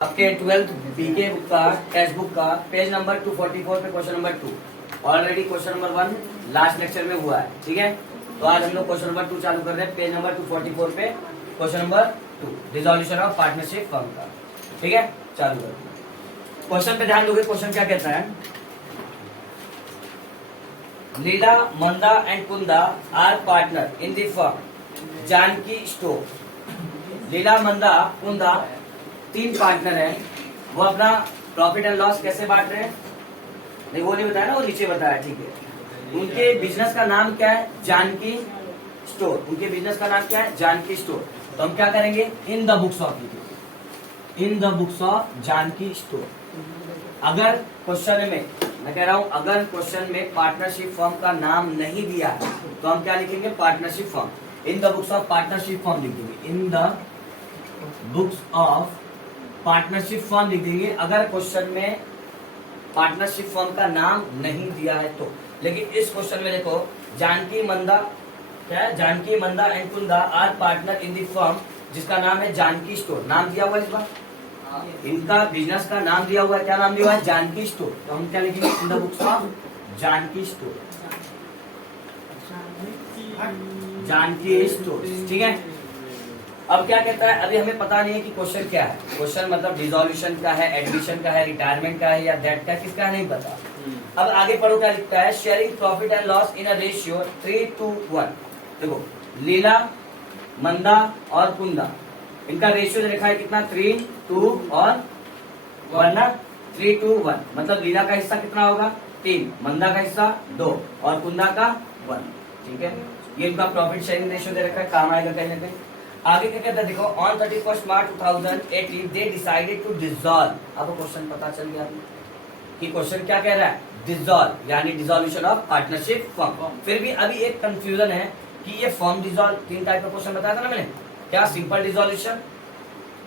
आपके 12th BK book का text book का पेज नंबर 244 पे question number 2 already question number 1 last lecture में हुआ है। ठीक है, तो आज हम लोग क्वेश्चन नंबर 2 चालू कर रहे हैं पेज नंबर 244 पे question number 2 resolution of partnership firm का। ठीक है, चालू कर क्वेश्चन पे ध्यान दोगे। क्वेश्चन क्या कहता है, Leela Manda and Kunda are partner in the firm Janaki store. Leela Manda Kunda 3 partner हैं। वो अपना प्रॉफिट एंड लॉस कैसे बांट रहे हैं, नहीं वो नहीं बताया ना, वो नीचे बताया। ठीक है, उनके बिजनेस का नाम क्या है, जानकी स्टोर। उनके बिजनेस का नाम क्या है, जानकी स्टोर। तो हम क्या करेंगे, इन द बुक्स ऑफ लिखेंगे, in the books of Janaki store. अगर क्वेश्चन में मैं कह रहा हूं, अगर क्वेश्चन में पार्टनरशिप फर्म का नाम नहीं दिया है तो हम क्या लिखेंगे, partnership firm. In the books of partnership firm लिख देंगे, इन the books of partnership firm लिख देंगे अगर क्वेश्चन में पार्टनरशिप फर्म का नाम नहीं दिया है तो। लेकिन इस क्वेश्चन में देखो, जानकी मंदा क्या है, Janaki Manda and Kunda are partner in the firm जिसका नाम है जानकी स्टोर। नाम दिया हुआ है इस बार, इनका बिजनेस का नाम दिया हुआ है। क्या नाम दिया हुआ है, जानकी स्टोर। तो हम क्या लिखेंगे, in the books of Janaki store, Janaki store. ठीक है, अब क्या कहता है, अभी हमें पता नहीं है कि क्वेश्चन क्या है। क्वेश्चन मतलब डिसोल्यूशन का है, एडमिशन का है, रिटायरमेंट का है या डेट का है, किसका है नहीं पता। अब आगे पढ़ो क्या लिखता है, sharing profit and loss in a ratio 3:1। देखो, लीला मंदा और कुंदा, इनका रेशियो लिखा है कितना, 3:1 और 1 ना, 3:1। मतलब लीला का हिस्सा कितना होगा, 3, मंदा का हिस्सा 2 और कुंदा का 1। ठीक है, ये इनका प्रॉफिट शेयरिंग रेशियो दे रखा है, काम आएगा कहीं ना कहीं। आगे क्या कहता है, देखो, on 31 March 2018 they decided to dissolve. अब क्वेश्चन पता चल गया कि क्वेश्चन क्या कह रहा है, डिसॉल्व यानी डिसोल्यूशन ऑफ पार्टनरशिप फर्म। फिर भी अभी एक कंफ्यूजन है कि ये फर्म डिसॉल्व, 3 टाइप का क्वेश्चन बताया था ना मैंने, क्या simple dissolution,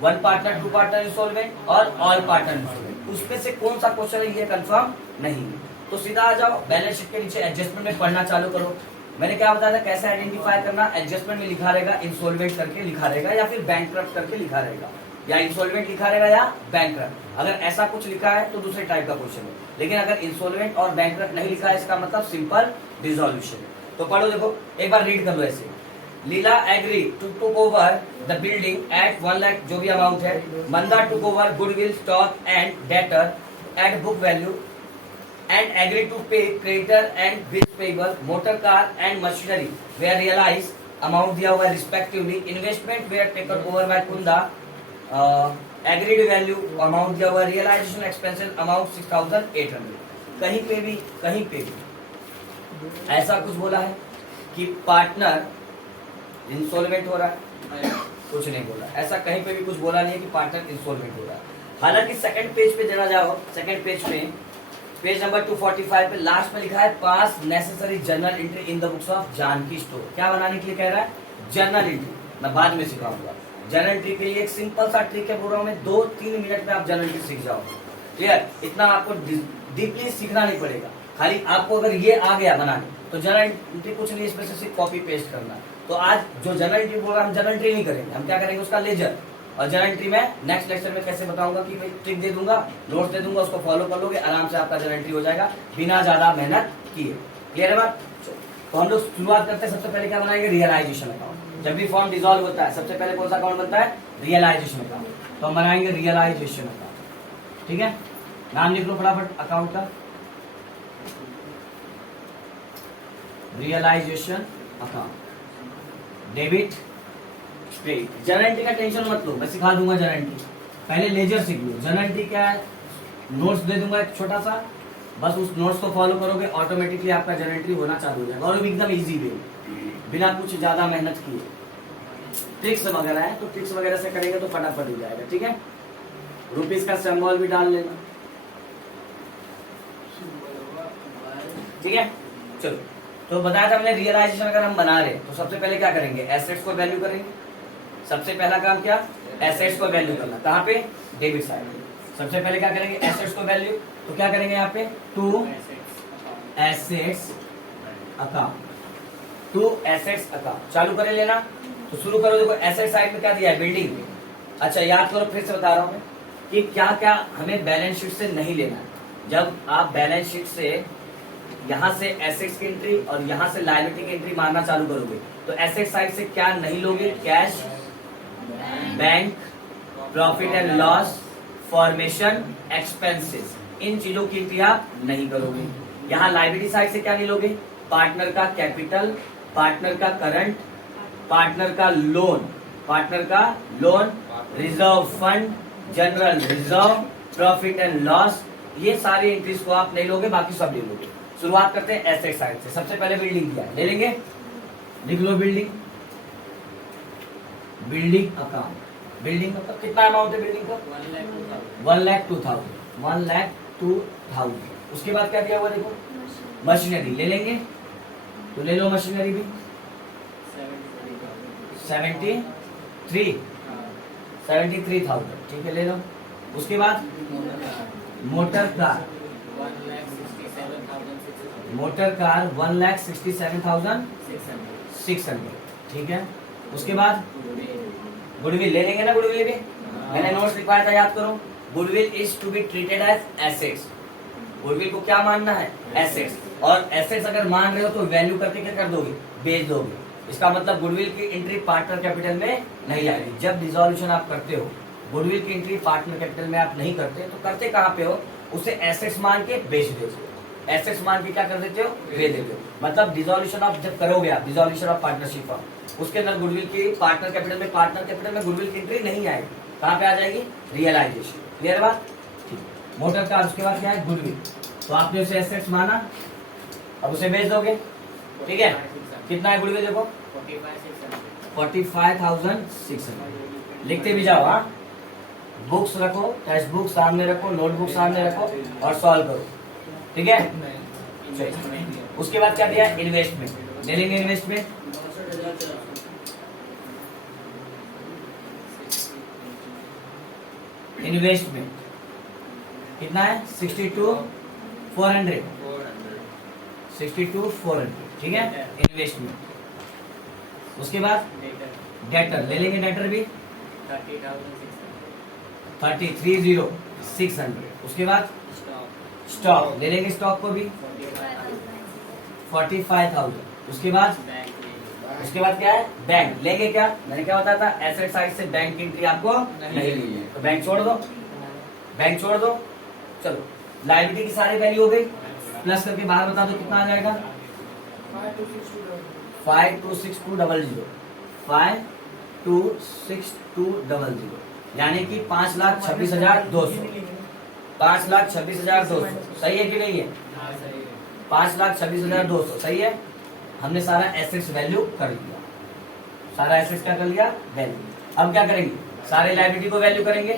1 partner 2 partner insolvent और ऑल पार्टनर इंसॉल्वेंट। उसमें से कौन सा क्वेश्चन है ये कंफर्म नहीं है। तो सीधा आ जाओ, बैलेंस शीट के नीचे एडजस्टमेंट में पढ़ना चालू करो। मैंने क्या बताया था, कैसे आइडेंटिफाई करना, एडजस्टमेंट में लिखा रहेगा इंसॉल्वेंट करके लिखा रहेगा या फिर बैंकक्रप्ट करके लिखा रहेगा, या इंसॉल्वेंट लिखा रहेगा या बैंकक्रप्ट। अगर ऐसा कुछ लिखा है तो दूसरे टाइप का क्वेश्चन है, लेकिन अगर इंसॉल्वेंट और बैंकक्रप्ट नहीं लिखा है इसका मतलब सिंपल डिसोल्यूशन। तो पढ़ो, देखो एक बार रीड कर लो ऐसे। Leela agree to took over the building at 1 lakh, जो भी अमाउंट है। Manda took over goodwill, stock and debtor at book value and agreed to pay creditor and bills payable, motor car and machinery were realized, amount दिया हुआ है respectively, investment were taken over by Kunda, agreed value amount दिया हुआ है, realization expenses amount 6,800। कहीं पे भी ऐसा कुछ बोला है कि पार्टनर इंसॉल्वेंट हो रहा है, कुछ नहीं बोला। ऐसा कहीं पे भी कुछ बोला नहीं है कि पार्टनर इंसॉल्वेंट हो रहा है। हालांकि सेकंड पेज पे देना जाओ, सेकंड पेज में पेज नंबर 245 पे लास्ट में लिखा है, pass necessary journal entry in the books of Janaki store. क्या बनाने के लिए कह रहा है, जर्नल एंट्री। मैं बाद में सिखाऊंगा जर्नल एंट्री के लिए एक सिंपल सा ट्रिक है, बोल रहा हूं मैं, 2-3 मिनट में आप जर्नल एंट्री सीख जाओगे। क्लियर, इतना आपको डीपली सीखना नहीं पड़ेगा। खाली आपको अगर ये आ गया बनाने तो जर्नल एंट्री कुछ नहीं, इसमें से सिर्फ कॉपी पेस्ट करना। तो आज जो जर्नल एंट्री बोल रहा है, हम जर्नल एंट्री नहीं करेंगे, हम क्या करेंगे, उसका लेजर। और जर्नल एंट्री में नेक्स्ट लेक्चर में कैसे बताऊंगा कि ट्रिक दे दूंगा, नोट्स दे दूंगा, उसको फॉलो कर लोगे, आराम से आपका जर्नल एंट्री हो जाएगा बिना ज्यादा मेहनत किए। क्लियर है बात। तो हम लोग शुरुआत करते हैं, सबसे पहले क्या बनाएंगे, रियलाइजेशन अकाउंट। जब भी फॉर्म डिसॉल्व होता है सबसे पहले कौन सा अकाउंट बनता है, रियलाइजेशन अकाउंट। तो हम बनाएंगे रियलाइजेशन अकाउंट। ठीक है, नाम लिख लो फटाफट अकाउंट का, realisation account, debit credit. Journal entry का टेंशन मत लो, मैं सिखा दूंगा जर्नल एंट्री, पहले लेजर सीख लो। जर्नल एंट्री क्या है, नोट्स दे दूंगा एक छोटा सा, बस उस नोट्स को फॉलो करोगे ऑटोमेटिकली आपका जर्नल एंट्री होना चालू हो जाएगा, और एकदम इजी वे, बिना कुछ ज्यादा मेहनत किए। ट्रिक्स वगैरह है तो ट्रिक्स वगैरह से करेंगे तो फटाफट हो जाएगा। ठीक है, रुपीज का सिंबल भी डाल लेना। ठीक है, चलो, तो बताया था हमने, रियलाइजेशन अगर हम बना रहे तो सबसे पहले क्या करेंगे, एसेट्स को वैल्यू करेंगे। सबसे पहला काम क्या, एसेट्स को वैल्यू करना। कहाँ पे, डेबिट साइड। सबसे पहले क्या करेंगे, एसेट्स को वैल्यू। तो क्या करेंगे यहाँ पे, to assets account, to assets account. चालू करें लेना, तो शुरू करो। देखो एसेट साइड में क्या दिया है, बिल्डिंग। अच्छा याद करो, फिर से बता रहा हूं मैं, कि क्या क्या हमें बैलेंस शीट से नहीं लेना है। जब आप बैलेंस शीट से यहां से एसेट्स की एंट्री और यहां से लायबिलिटी की एंट्री मारना चालू करोगे तो एसेट साइड से क्या नहीं लोगे, cash, bank, profit and loss, formation, expenses, इन चीजों की एंट्री आप नहीं करोगे। यहाँ लायबिलिटी साइड से क्या नहीं लोगे, पार्टनर का कैपिटल, पार्टनर का करंट, पार्टनर का loan, reserve fund, general reserve, profit and loss, ये सारी एंट्रीज को आप नहीं लोगे, बाकी सब ले लोगे। शुरुआत करते हैं एसेट साइड से। सबसे पहले बिल्डिंग क्या है, ले लेंगे, लिख लो बिल्डिंग अकाउंट। बिल्डिंग का कितना अमाउंट है बिल्डिंग का, 1,02,000। उसके बाद क्या दिया हुआ देखो, मशीनरी ले लेंगे, तो ले लो मशीनरी भी 73,000, ठीक है ले लो। उसके बाद मोटर कार 1,67,600, ठीक है। उसके बाद गुडविल ले लेंगे ना, गुडविल भी मैंने नोट्स लिखवाया था, याद करो। Goodwill is to be treated as assets. Goodwill को क्या मानना है, एसेट्स। और एसेट्स अगर मान रहे हो तो वैल्यू करके क्या कर दोगे, बेच दोगे। इसका मतलब गुडविल की एंट्री पार्टनर कैपिटल में नहीं आएगी। जब डिसॉल्यूशन आप करते हो, गुडविल की एंट्री पार्टनर कैपिटल में आप नहीं करते, तो करते कहाँ पे हो, उसे एसेट्स मान के बेच देते हो। एसेट्स मान के क्या कर देते हो, बेच देते हो। मतलब डिसॉल्यूशन आप जब करोगे, आप डिसॉल्यूशन ऑफ पार्टनरशिप, उसके अंदर गुडविल की पार्टनर कैपिटल में गुडविल की एंट्री नहीं आएगी। कहाँ पे आ जाएगी, रियलाइजेशन। क्लियर बात, ठीक। मोटर कार, उसके बाद क्या है, गुडविल। तो आपने उसे एसेट्स माना, अब उसे बेच दोगे, ठीक है। कितना है गुडविल देखो, 45,600। लिखते भी जाओ, हाँ। बुक्स रखो, टेक्स्ट बुक सामने रखो, नोटबुक सामने रखो और सॉल्व करो, ठीक है। उसके बाद क्या दिया, इन्वेस्टमेंट ले लेंगे। इन्वेस्टमेंट कितना है, 62,400, ठीक है, इन्वेस्टमेंट। उसके बाद डेटर ले लेंगे, डेटर भी 33,600। उसके बाद स्टॉक ले लेंगे, स्टॉक को भी 45,000। उसके बाद क्या है, बैंक लेंगे। क्या मैंने क्या बताया था, एसेट साइड से बैंक की एंट्री आपको नहीं लेनी है, तो बैंक छोड़ दो। चलो, लायबिलिटी की सारी वैल्यू हो गई, प्लस करके बाहर बता दो कितना आ जाएगा, 5,26,200, यानी कि 5,26,200। 5,26,200 सही है कि नहीं है, 5,26,200 सही है। हमने सारा एसेट्स वैल्यू कर लिया, सारा एसेट्स क्या कर लिया, वैल्यू। अब क्या करेंगे, सारे लायबिलिटी को वैल्यू करेंगे,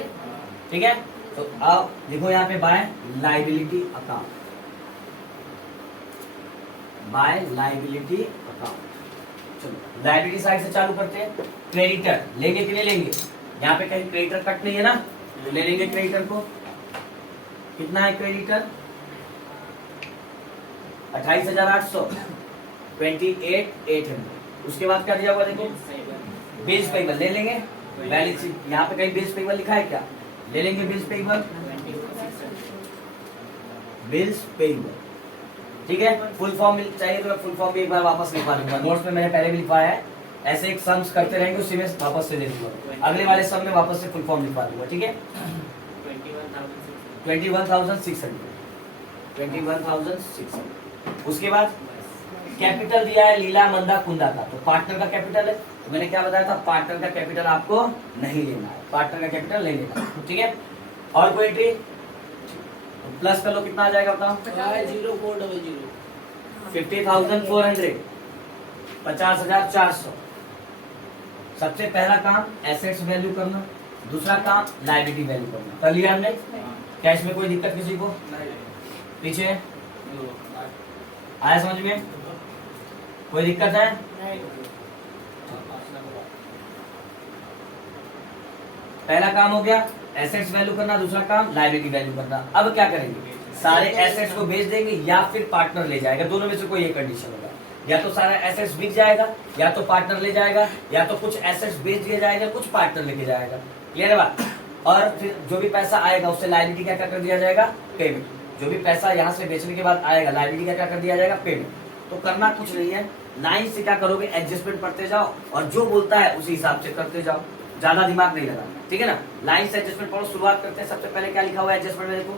ठीक है। तो अब देखो यहाँ पे बाय लायबिलिटी अकाउंट, चलो लायबिलिटी साइड से चालू करते हैं। क्रेडिटर लेंगे कि नहीं लेंगे, यहाँ पे कहीं क्रेडिटर कट नहीं है ना, तो ले लेंगे क्रेडिटर को। कितना है क्रेडिटर, 28,800, 28,800। उसके बाद क्या दिया हुआ देखो, बिल्स पेबल ले लेंगे। बैलेंस शीट, यहाँ पे कहीं बिल्स पेबल लिखा है क्या, ले लेंगे बिल्स पेबल, ठीक है। फुल फॉर्म चाहिए तो मैं फुल फॉर्म भी एक बार वापस लिखवा दूंगा, नोट्स में मैंने पहले भी लिखवाया है। ऐसे एक सम्स करते रहेंगे, उसी में वापस से दे दूंगा, अगले वाले सम में वापस से फुल फॉर्म लिखवा दूंगा, ठीक है। 21,600। उसके बाद कैपिटल दिया है लीला मंदा कुंदा का, तो पार्टनर का कैपिटल है। तो मैंने क्या बताया था, पार्टनर का कैपिटल आपको नहीं लेना है, ठीक है। और कोई एंट्री, प्लस कर लो, कितना आ जाएगा बताओ, 50,400, 50,400। सबसे पहला काम एसेट्स वैल्यू करना, दूसरा काम लायबिलिटी वैल्यू करना, कर लिया हमने। कैश में कोई दिक्कत किसी को, पीछे आया समझ में, कोई दिक्कत है, पहला काम हो गया एसेट्स वैल्यू करना, दूसरा काम लायबिलिटी वैल्यू करना। अब क्या करेंगे, सारे एसेट्स को बेच देंगे या फिर पार्टनर ले जाएगा, दोनों में से कोई एक कंडीशन होगा। या तो सारा एसेट्स बिक जाएगा, या तो पार्टनर ले जाएगा, या तो कुछ एसेट्स बेच दिया जाएगा, कुछ पार्टनर लेके जाएगा। क्लियर है बात। और फिर जो भी पैसा आएगा उससे लायबिलिटी क्या कर दिया जाएगा, पेमेंट। जो भी पैसा यहाँ से बेचने के बाद आएगा लायबिलिटी क्या कर दिया जाएगा, पेमेंट। तो करना कुछ नहीं है, लाइन से क्या करोगे, एडजस्टमेंट पढ़ते जाओ और जो बोलता है उसी हिसाब से करते जाओ, ज्यादा दिमाग नहीं लगाना, ठीक है ना। लाइन से एडजस्टमेंट पढ़ो। शुरुआत करते हैं। सबसे पहले क्या लिखा हुआ है एडजस्टमेंट में, देखो,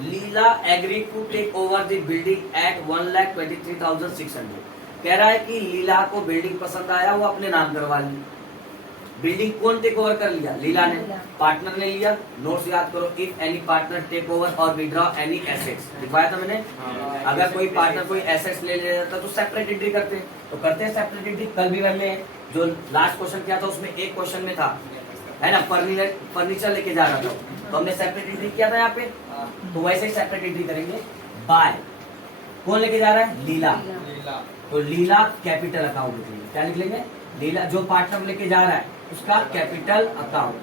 Leela agree to take over the building at 1,23,600। कह रहा है कि लीला को बिल्डिंग पसंद आया, वो अपने नाम करवा ली। बिल्डिंग कौन टेक ओवर कर लिया, लीला ने। पार्टनर ने लिया। नोट्स याद करो, if any partner take over और विड्रॉ एनी एसेट्स, दिखाया था मैंने। अगर कोई पार्टनर कोई एसेट्स ले लेता तो सेपरेट एंट्री करते हैं, तो करते हैं सेपरेट एंट्री। कल भी हमने जो लास्ट क्वेश्चन किया था उसमें एक क्वेश्चन में था, है ना, फर्नीचर लेके जा रहा था, तो हमने सेपरेट एंट्री किया था यहाँ पे, तो वैसे ही सेपरेट एंट्री करेंगे। बाय कौन लेके जा रहा है, लीला। तो लीला कैपिटल अकाउंट, क्या लिख लेंगे, लीला जो पार्टनर लेके जा रहा है उसका कैपिटल अकाउंट,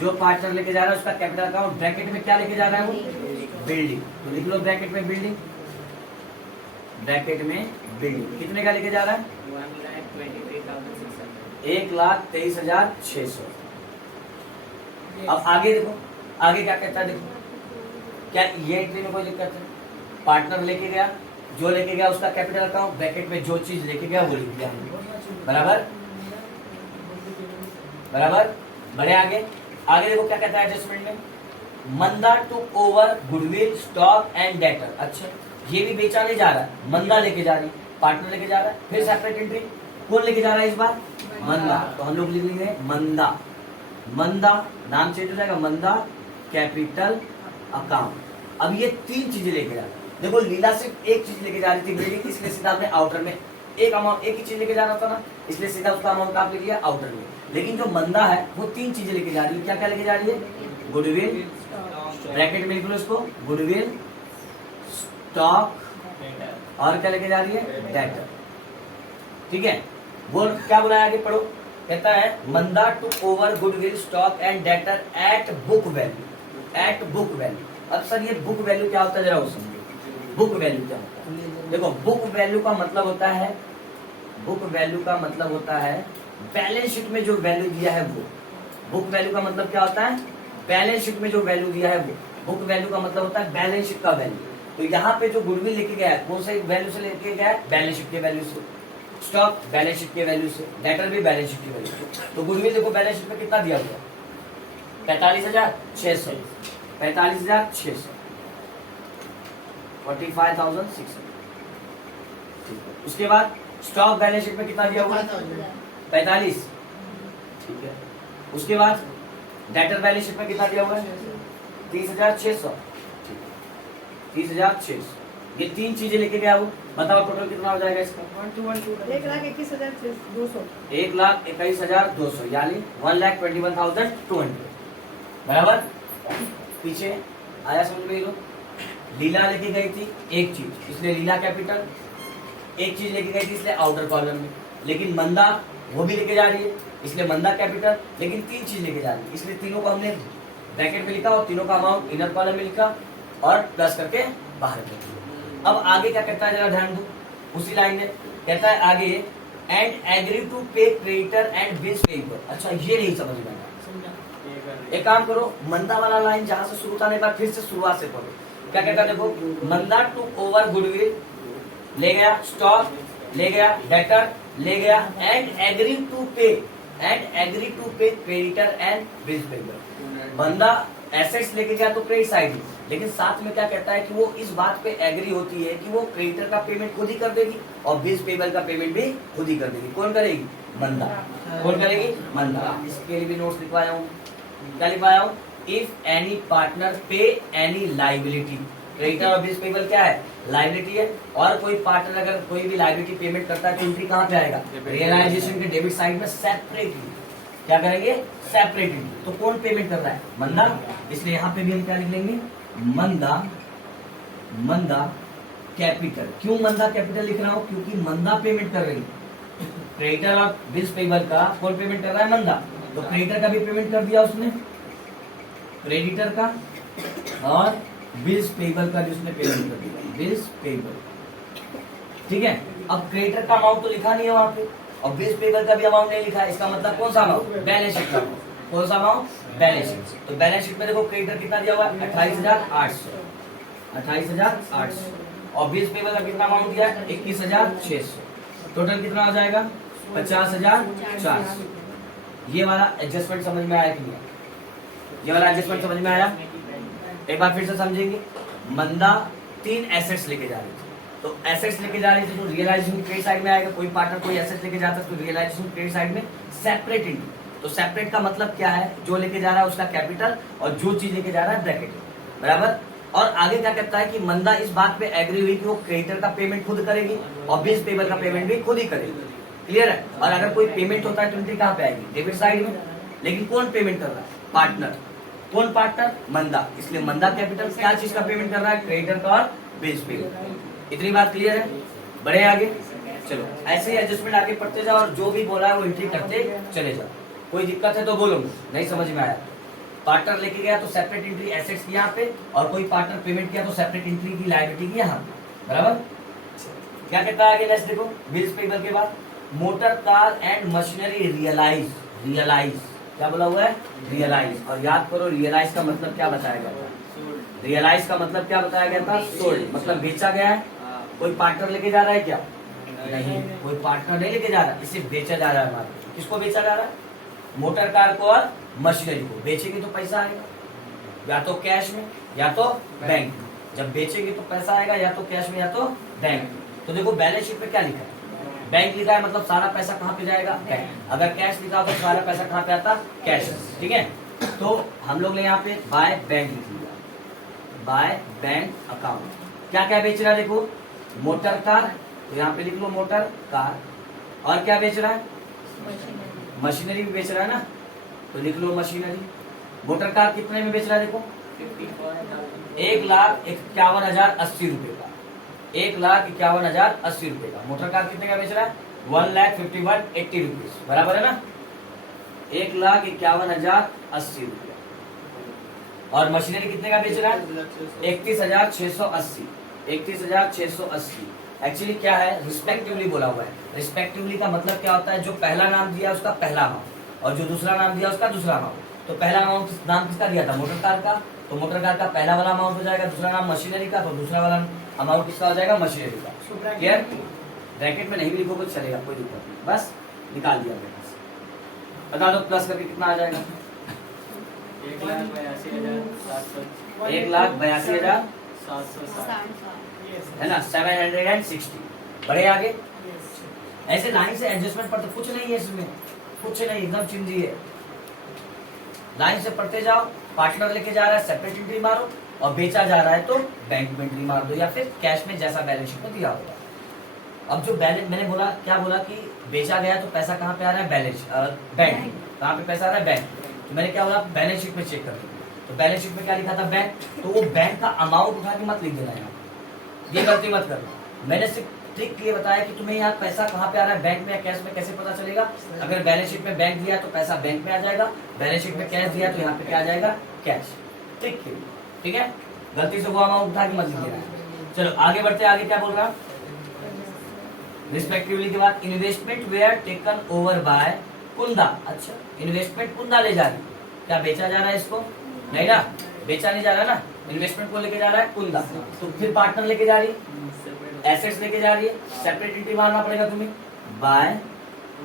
जो पार्टनर लेके जा रहा है उसका कैपिटल अकाउंट। ब्रैकेट में क्या लेके जा रहा है वो, बिल्डिंग। तो लिख लो ब्रैकेट में बिल्डिंग, ब्रैकेट में बिल्डिंग। कितने का लेके जा रहा है, 1,23,600। अब आगे देखो, आगे क्या कहता है, देखो क्या ये एंट्री में कोई दिक्कत है। पार्टनर लेके गया, जो लेके गया उसका कैपिटल अकाउंट, ब्रैकेट में जो चीज लेके गया वो लिख दिया, बराबर बराबर। बढ़े आगे, आगे देखो क्या कहता है एडजस्टमेंट में, Manda to over goodwill stock and debtor. अच्छा, ये भी बेचा नहीं जा रहा है, मंदा लेके जा रही, पार्टनर लेके जा रहा है। फिर सेपरेट एंट्री, कौन लेके जा रहा है इस बार, मंदा। तो हम लोग लिख लेंगे मंदा, मंदा नाम चेंज हो जाएगा, मंदा कैपिटल अकाउंट। अब ये तीन चीजें लेके जा रहा है। देखो लीला सिर्फ एक चीज लेके जा रही थी, बिल्डिंग, इसलिए सीधा आपने आउटर में एक अमाउंट, एक ही चीज लेके जा रहा था ना, इसलिए सीधा उसका अमाउंट आप लिख लिया आउटर में। लेकिन जो मंदा है वो तीन चीजें लेके जा रही है। क्या क्या लेके जा रही है, गुडविल, ब्रैकेट में लिख लो इसको, गुडविल स्टॉक, और क्या लेके जा रही है, डेटर, ठीक है। वो क्या बुलाया, आगे पढ़ो। कहता है Manda to over goodwill stock and debtor at book value, at book value. अब सर ये बुक वैल्यू क्या होता है, जरा उस बुक वैल्यू क्या होता है। देखो बुक वैल्यू का मतलब होता है, बुक वैल्यू का मतलब होता है बैलेंस शीट में जो वैल्यू दिया है वो। बुक वैल्यू का मतलब क्या होता है, बैलेंस शीट में जो वैल्यू दिया है वो। बुक वैल्यू का मतलब होता है बैलेंस शीट का वैल्यू। तो यहाँ पे जो गुडविल लेके गया है कौन सा वैल्यू से लेके गया है, बैलेंस शीट के वैल्यू से। स्टॉक बैलेंस शीट के वैल्यू से, डेटर भी बैलेंस शीट की वैल्यू से। तो गुडविल देखो बैलेंस शीट में कितना दिया हुआ, 45,600, 45,600, 45,600। उसके बाद स्टॉक बैलेंस शीट में कितना दिया हुआ है, 45, ठीक है। उसके बाद डेटर बैलेंस शीट में कितना दिया हुआ है, 30,600, 30,600। ये तीन चीजें लेके गया वो। बताओ टोटल कितना हो जाएगा इसका, 1,21,200, 1,21,200 यानी 1,21,200, बराबर। पीछे आया समझ में, लो लीला लेके गई थी एक चीज, इसलिए लीला कैपिटल, एक चीज लेके गई थी इसलिए आउटर कॉलम में। लेकिन मंदा वो भी लेके जा रही है इसलिए मंदा कैपिटल, लेकिन तीन चीज लेके जा रही है इसलिए तीनों को हमने ब्रैकेट में लिखा और तीनों का अमाउंट इनर कॉलम में लिखा और प्लस करके बाहर कर दिया। अब आगे क्या कहता है, जरा ध्यान दो, उसी लाइन में कहता है आगे, एंड एग्री टू पे क्रेडिटर एंड बिल्स पेपर। अच्छा ये नहीं समझ में आया, एक काम करो, मंदा वाला लाइन जहां से शुरू था ना, एक बार फिर से शुरुआत से पढ़ो। क्या कहता है, देखो, मंदा टू ओवर गुडविल ले गया, स्टॉक ले गया, डेटर ले गया, एंड एग्री टू पे, एंड एग्री टू पे क्रेडिटर एंड बिल्स पेपर। बंदा एसेट्स लेके गया तो क्रेडिट साइड, लेकिन साथ में क्या कहता है कि वो इस बात पे एग्री होती है कि वो क्रेडिटर का पेमेंट खुद ही कर देगी और बिल्स पेबल का पेमेंट भी खुद ही कर देगी। कौन करेगी, मंदा। कौन करेगी, मंदा। इसके लिए भी नोट्स लिखवाया हूँ। क्या लिखवाया हूँ, इफ एनी पार्टनर पे एनी लाइबिलिटी, क्रेडिटर और बिल्स पेबल क्या है, लाइबिलिटी है। और कोई पार्टनर अगर कोई भी लाइबिलिटी पेमेंट करता है तो एंट्री कहाँ पे आएगा, रियलाइजेशन के डेबिट साइड में सेपरेटली। क्या करेंगे, सेपरेटली। तो कौन पेमेंट कर रहा है, मंदा, इसलिए यहाँ पे भी हम क्या लिख लेंगे, मंदा, मंदा कैपिटल। क्यों मंदा कैपिटल लिख रहा हूं, क्योंकि मंदा पेमेंट कर रही है। क्रेडिटर और बिल्स पेबल का कौन पेमेंट कर रहा है, मंदा। तो क्रेडिटर का भी पेमेंट कर दिया उसने, क्रेडिटर का, और बिल्स पेबल का भी उसने पेमेंट कर दिया, बिल्स पेबल, ठीक है। अब क्रेडिटर का अमाउंट तो लिखा नहीं है वहां पे और बिल्स पेबल का भी अमाउंट नहीं लिखा है, इसका मतलब कौन सा अमाउंट, बैलेंस शीट का। कौन सा अमाउंट? Balance sheet. तो बैलेंस शीट में देखो क्रेडिटर कितना दिया हुआ है? 28,800, 28,800 और बिल्स पेबल का कितना अमाउंट दिया है? 21,600। टोटल कितना हो जाएगा? 50,400। ये वाला एडजस्टमेंट समझ में आया कि नहीं? ये वाला एडजस्टमेंट समझ में आया? एक बार फिर से समझेंगे। मंदा 3 एसेट्स लेके जा रही थी, तो एसेट्स लेके जा रही थी तो रियलाइजेशन क्रेडिट साइड में आएगा। कोई पार्टनर कोई एसेट लेके जाता है तो रियलाइजेशन क्रेडिट साइड में सेपरेट इंटू। तो सेपरेट का मतलब क्या है? जो लेके जा रहा है उसका कैपिटल और जो चीज लेके जा रहा है ब्रैकेट, बराबर। और आगे क्या कहता है कि मंदा इस बात पे एग्री हुई कि वो क्रेडिटर का पेमेंट खुद करेगी और बिल्स पेबल का पेमेंट भी खुद ही करेगी। क्लियर है? और अगर कोई पेमेंट होता है तो एंट्री कहाँ पे आएगी? डेबिट साइड में। लेकिन कौन पेमेंट कर रहा है? पार्टनर। कौन पार्टनर? मंदा। इसलिए मंदा कैपिटल क्या चीज का पेमेंट कर रहा है? क्रेडिटर का और बिल्स पेबल। इतनी बात क्लियर है? बढ़े आगे। चलो ऐसे ही एडजस्टमेंट आगे पढ़ते जाओ और जो भी बोला है वो एंट्री करते चले जाओ। कोई दिक्कत है तो बोलो, नहीं समझ में आया। पार्टनर लेके गया तो सेपरेट एंट्री एसेट्स की यहाँ पे, और कोई पार्टनर पेमेंट किया तो सेपरेट एंट्री की लायबिलिटी की यहाँ पे, बराबर। क्या कहता है आगे? नेक्स्ट देखो, बिल्स पेबल के बाद motor car and machinery realise क्या बोला हुआ है? रियलाइज। और याद करो रियलाइज का मतलब क्या बताया गया था? रियलाइज का मतलब क्या बताया गया था? सोल्ड, मतलब बेचा गया है। कोई पार्टनर लेके जा रहा है क्या? नहीं, कोई पार्टनर नहीं लेके जा रहा, इसे बेचा जा रहा है। किसको बेचा जा रहा है? मोटर कार को और मशीनरी को। बेचेगी तो पैसा आएगा, या तो कैश में या तो बैंक में। जब बेचेगी तो पैसा आएगा या तो कैश में या तो बैंक में। तो देखो बैलेंस शीट में क्या लिखा है? बैंक लिखा है, मतलब सारा पैसा कहाँ पे जाएगा? बैंक। अगर कैश लिखा हो तो सारा पैसा कहाँ पे आता? कैश। ठीक है, तो हम लोग ने यहाँ पे बाय बैंक लिख लिया, बाय बैंक अकाउंट। क्या क्या बेच रहा है? देखो मोटर कार, तो यहाँ पे लिख लो मोटर कार। और क्या बेच रहा है? मशीनरी भी बेच रहा है ना, तो लिख लो मशीनरी। मोटर कार कितने में बेच रहा है? देखो 1,51,080 रुपए का, 1,51,080 रुपए का। मोटर कार कितने का बेच रहा है? 1,51,80 रुपीज, बराबर है ना? 1,51,080 रुपए। और मशीनरी कितने का बेच रहा है? 31,680, 31,680। एक्चुअली क्या है? रिस्पेक्टिवली बोला हुआ है। रिस्पेक्टिवली का मतलब क्या होता है? जो पहला नाम दिया उसका पहला अमाउंट और जो दूसरा नाम दिया उसका दूसरा अमाउंट। तो पहला अमाउंट नाम किसका दिया था? मोटर कार का, तो मोटर कार का पहला वाला अमाउंट हो जाएगा। दूसरा नाम मशीनरी का, तो दूसरा वाला अमाउंट किसका हो जाएगा? मशीनरी का। क्लियर? ब्रैकेट में नहीं भी लिखोगे तो चलेगा, कोई दिक्कत नहीं। बस निकाल दिया मैंने। बता दो प्लस करके कितना आ जाएगा? 1,82,760 है ना, 760। बढ़े आगे। ऐसे लाइन से एडजस्टमेंट पढ़ते, कुछ नहीं है इसमें, कुछ नहीं, एकदम चिंजी है। लाइन से पढ़ते जाओ। पार्टनर लेके जा रहा है सेपरेट एंट्री मारो, और बेचा जा रहा है तो बैंक में एंट्री मार दो, या फिर कैश में जैसा बैलेंस शीट में दिया होगा। अब जो बैलेंस मैंने बोला, क्या बोला कि बेचा गया तो पैसा कहाँ पे आ रहा है? Balance bank. कहाँ पे पैसा आ रहा है? बैंक। तो मैंने क्या बोला? बैलेंस शीट में चेक कर। तो बैलेंस शीट में क्या लिखा था? बैंक। तो वो बैंक का अमाउंट उठा के मत लिख देना यहाँ, ये गलती मत करना। मैंने सिर्फ ट्रिक ये बताया कि तुम्हें यहाँ पैसा कहाँ पे आ रहा है, बैंक में या कैश में, कैसे पता चलेगा? अगर बैलेंस शीट में बैंक दिया तो पैसा बैंक में आ जाएगा, बैलेंस शीट में कैश दिया तो यहाँ पे क्या आ जाएगा? कैश। ट्रिक के लिए, ठीक है? गलती से वो अमाउंट उठा के मत लिख देना। चलो आगे बढ़ते, आगे क्या बोल रहा? रिस्पेक्टिवली के बाद investment were taken over by Kunda. अच्छा, इन्वेस्टमेंट कुंदा ले जा रही, क्या बेचा जा रहा है इसको? नहीं ना, बेचा नहीं जा रहा ना। इन्वेस्टमेंट को लेके जा रहा है कुंदा, तो फिर पार्टनर लेके जा रही है, एसेट्स लेके जा रही है, सेपरेट एंट्री मारना पड़ेगा तुम्हें। बाय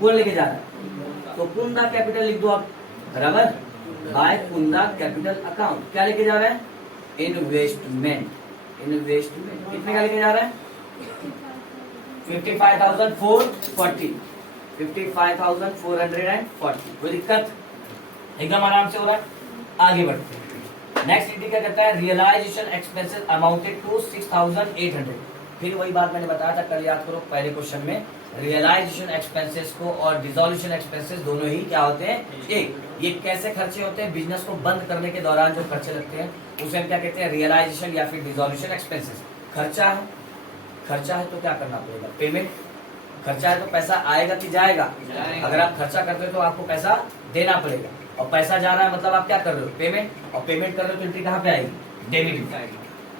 कौन लेके जा रहा है? तो कुंदा कैपिटल लिख दो आप, बराबर। बाय कुंदा कैपिटल अकाउंट। क्या लेके जा रहा है? इन्वेस्टमेंट। इन्वेस्टमेंट कितने का लेके जा रहा है? 55,440, 55,440। कोई दिक्कत? एकदम आराम से हो रहा है। आगे बढ़ते हैं। नेक्स्ट एंट्री क्या कहता है? Realisation expenses amounted to 6,800। फिर वही बात मैंने बताया था, कल याद करो पहले क्वेश्चन में। रियलाइजेशन एक्सपेंसेस को और डिसोल्यूशन एक्सपेंसेस दोनों ही क्या होते हैं? एक। ये कैसे खर्चे होते हैं? बिजनेस को बंद करने के दौरान जो खर्चे लगते हैं उसे हम क्या कहते हैं? रियलाइजेशन या फिर डिसोल्यूशन एक्सपेंसेस। खर्चा है, खर्चा है तो क्या करना पड़ेगा? पेमेंट। खर्चा है तो पैसा आएगा कि जाएगा? अगर आप खर्चा करते हो तो आपको पैसा देना पड़ेगा, और पैसा जा रहा है मतलब आप क्या कर रहे हो? पेमेंट। और पेमेंट कर रहे हो तो एंट्री कहाँ पे आएगी? डेबिट।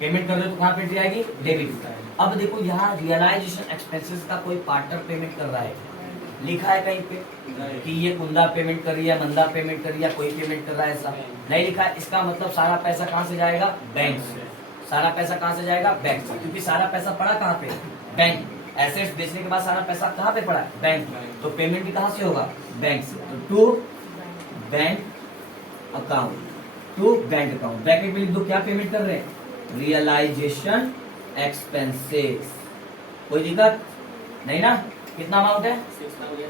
पेमेंट कर रहे हो तो कहाँ पे एंट्री आएगी? डेबिट। अब देखो यहाँ रियलाइजेशन एक्सपेंसेस का कोई पार्टनर पेमेंट कर रहा है, लिखा है कहीं पे कि ये कुंदा पेमेंट कर रही है, मंदा पेमेंट कर रही है, कोई पेमेंट कर रहा है, ऐसा नहीं लिखा है। इसका मतलब सारा पैसा कहाँ से जाएगा? बैंक से। सारा पैसा कहाँ से जाएगा? बैंक से, क्योंकि सारा पैसा पड़ा कहाँ पे? बैंक। एसेट्स बेचने के बाद सारा पैसा कहाँ पे पड़ा? बैंक। तो पेमेंट भी कहाँ से होगा? बैंक से। तो to bank account, to bank account. Bracket में लिख दो क्या पेमेंट कर रहे हैं? Realisation expenses. कोई दिक्कत नहीं ना? कितना अमाउंट है?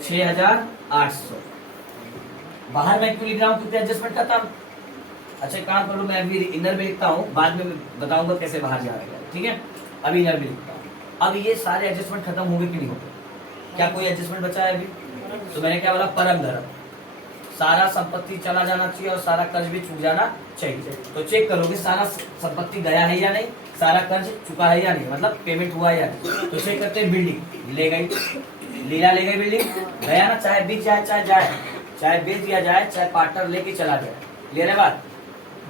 6,800। बाहर मैं क्यों लिख रहा हूँ? क्योंकि एडजस्टमेंट खत्म। अच्छा काम कर लो, मैं अभी इनर में लिखता हूँ, बाद में बताऊंगा कैसे बाहर जाएगा, ठीक है? अभी इनर में लिखता हूँ। अब ये सारे एडजस्टमेंट खत्म हो गए कि नहीं हो गए? क्या कोई एडजस्टमेंट बचा है अभी? तो मैंने क्या बोला? परम धर्म, सारा संपत्ति चला जाना चाहिए और सारा कर्ज भी चूक जाना चाहिए। तो चेक करोगे सारा संपत्ति गया है या नहीं, सारा कर्ज चुका है या नहीं, मतलब पेमेंट हुआ है या नहीं। तो चेक करते हैं। बिल्डिंग ले गई, लीला ले गई, बिल्डिंग गया ना, चाहे बिक जाए चाहे जाए, चाहे बेच दिया जाए चाहे पार्टनर लेके चला जाए। क्लियर है बात?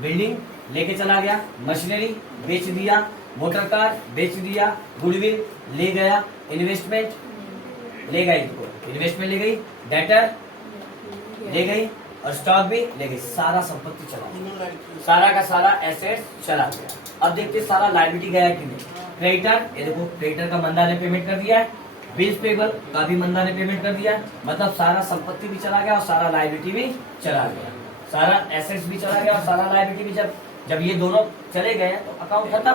बिल्डिंग लेके चला गया, मशीनरी बेच दिया, मोटर कार बेच दिया, गुडविल ले गया, इन्वेस्टमेंट ले गई, इन्वेस्टमेंट ले गई, डेटर ले गई और स्टॉक भी ले गई। सारा संपत्ति चला गया, सारा का सारा एसेट चला गया। अब देखते सारा लायबिलिटी गया कि नहीं। क्रेडिटर, ये देखो क्रेडिटर का मंदा ने पेमेंट कर दिया है, बिल्स पेबल का भी मंदा ने पेमेंट कर दिया है, मतलब सारा संपत्ति भी चला गया और सारा लायबिलिटी भी चला गया, सारा एसेट्स भी चला गया और सारा लायबिलिटी भी। जब ये दोनों चले गए तो अकाउंट खत्म।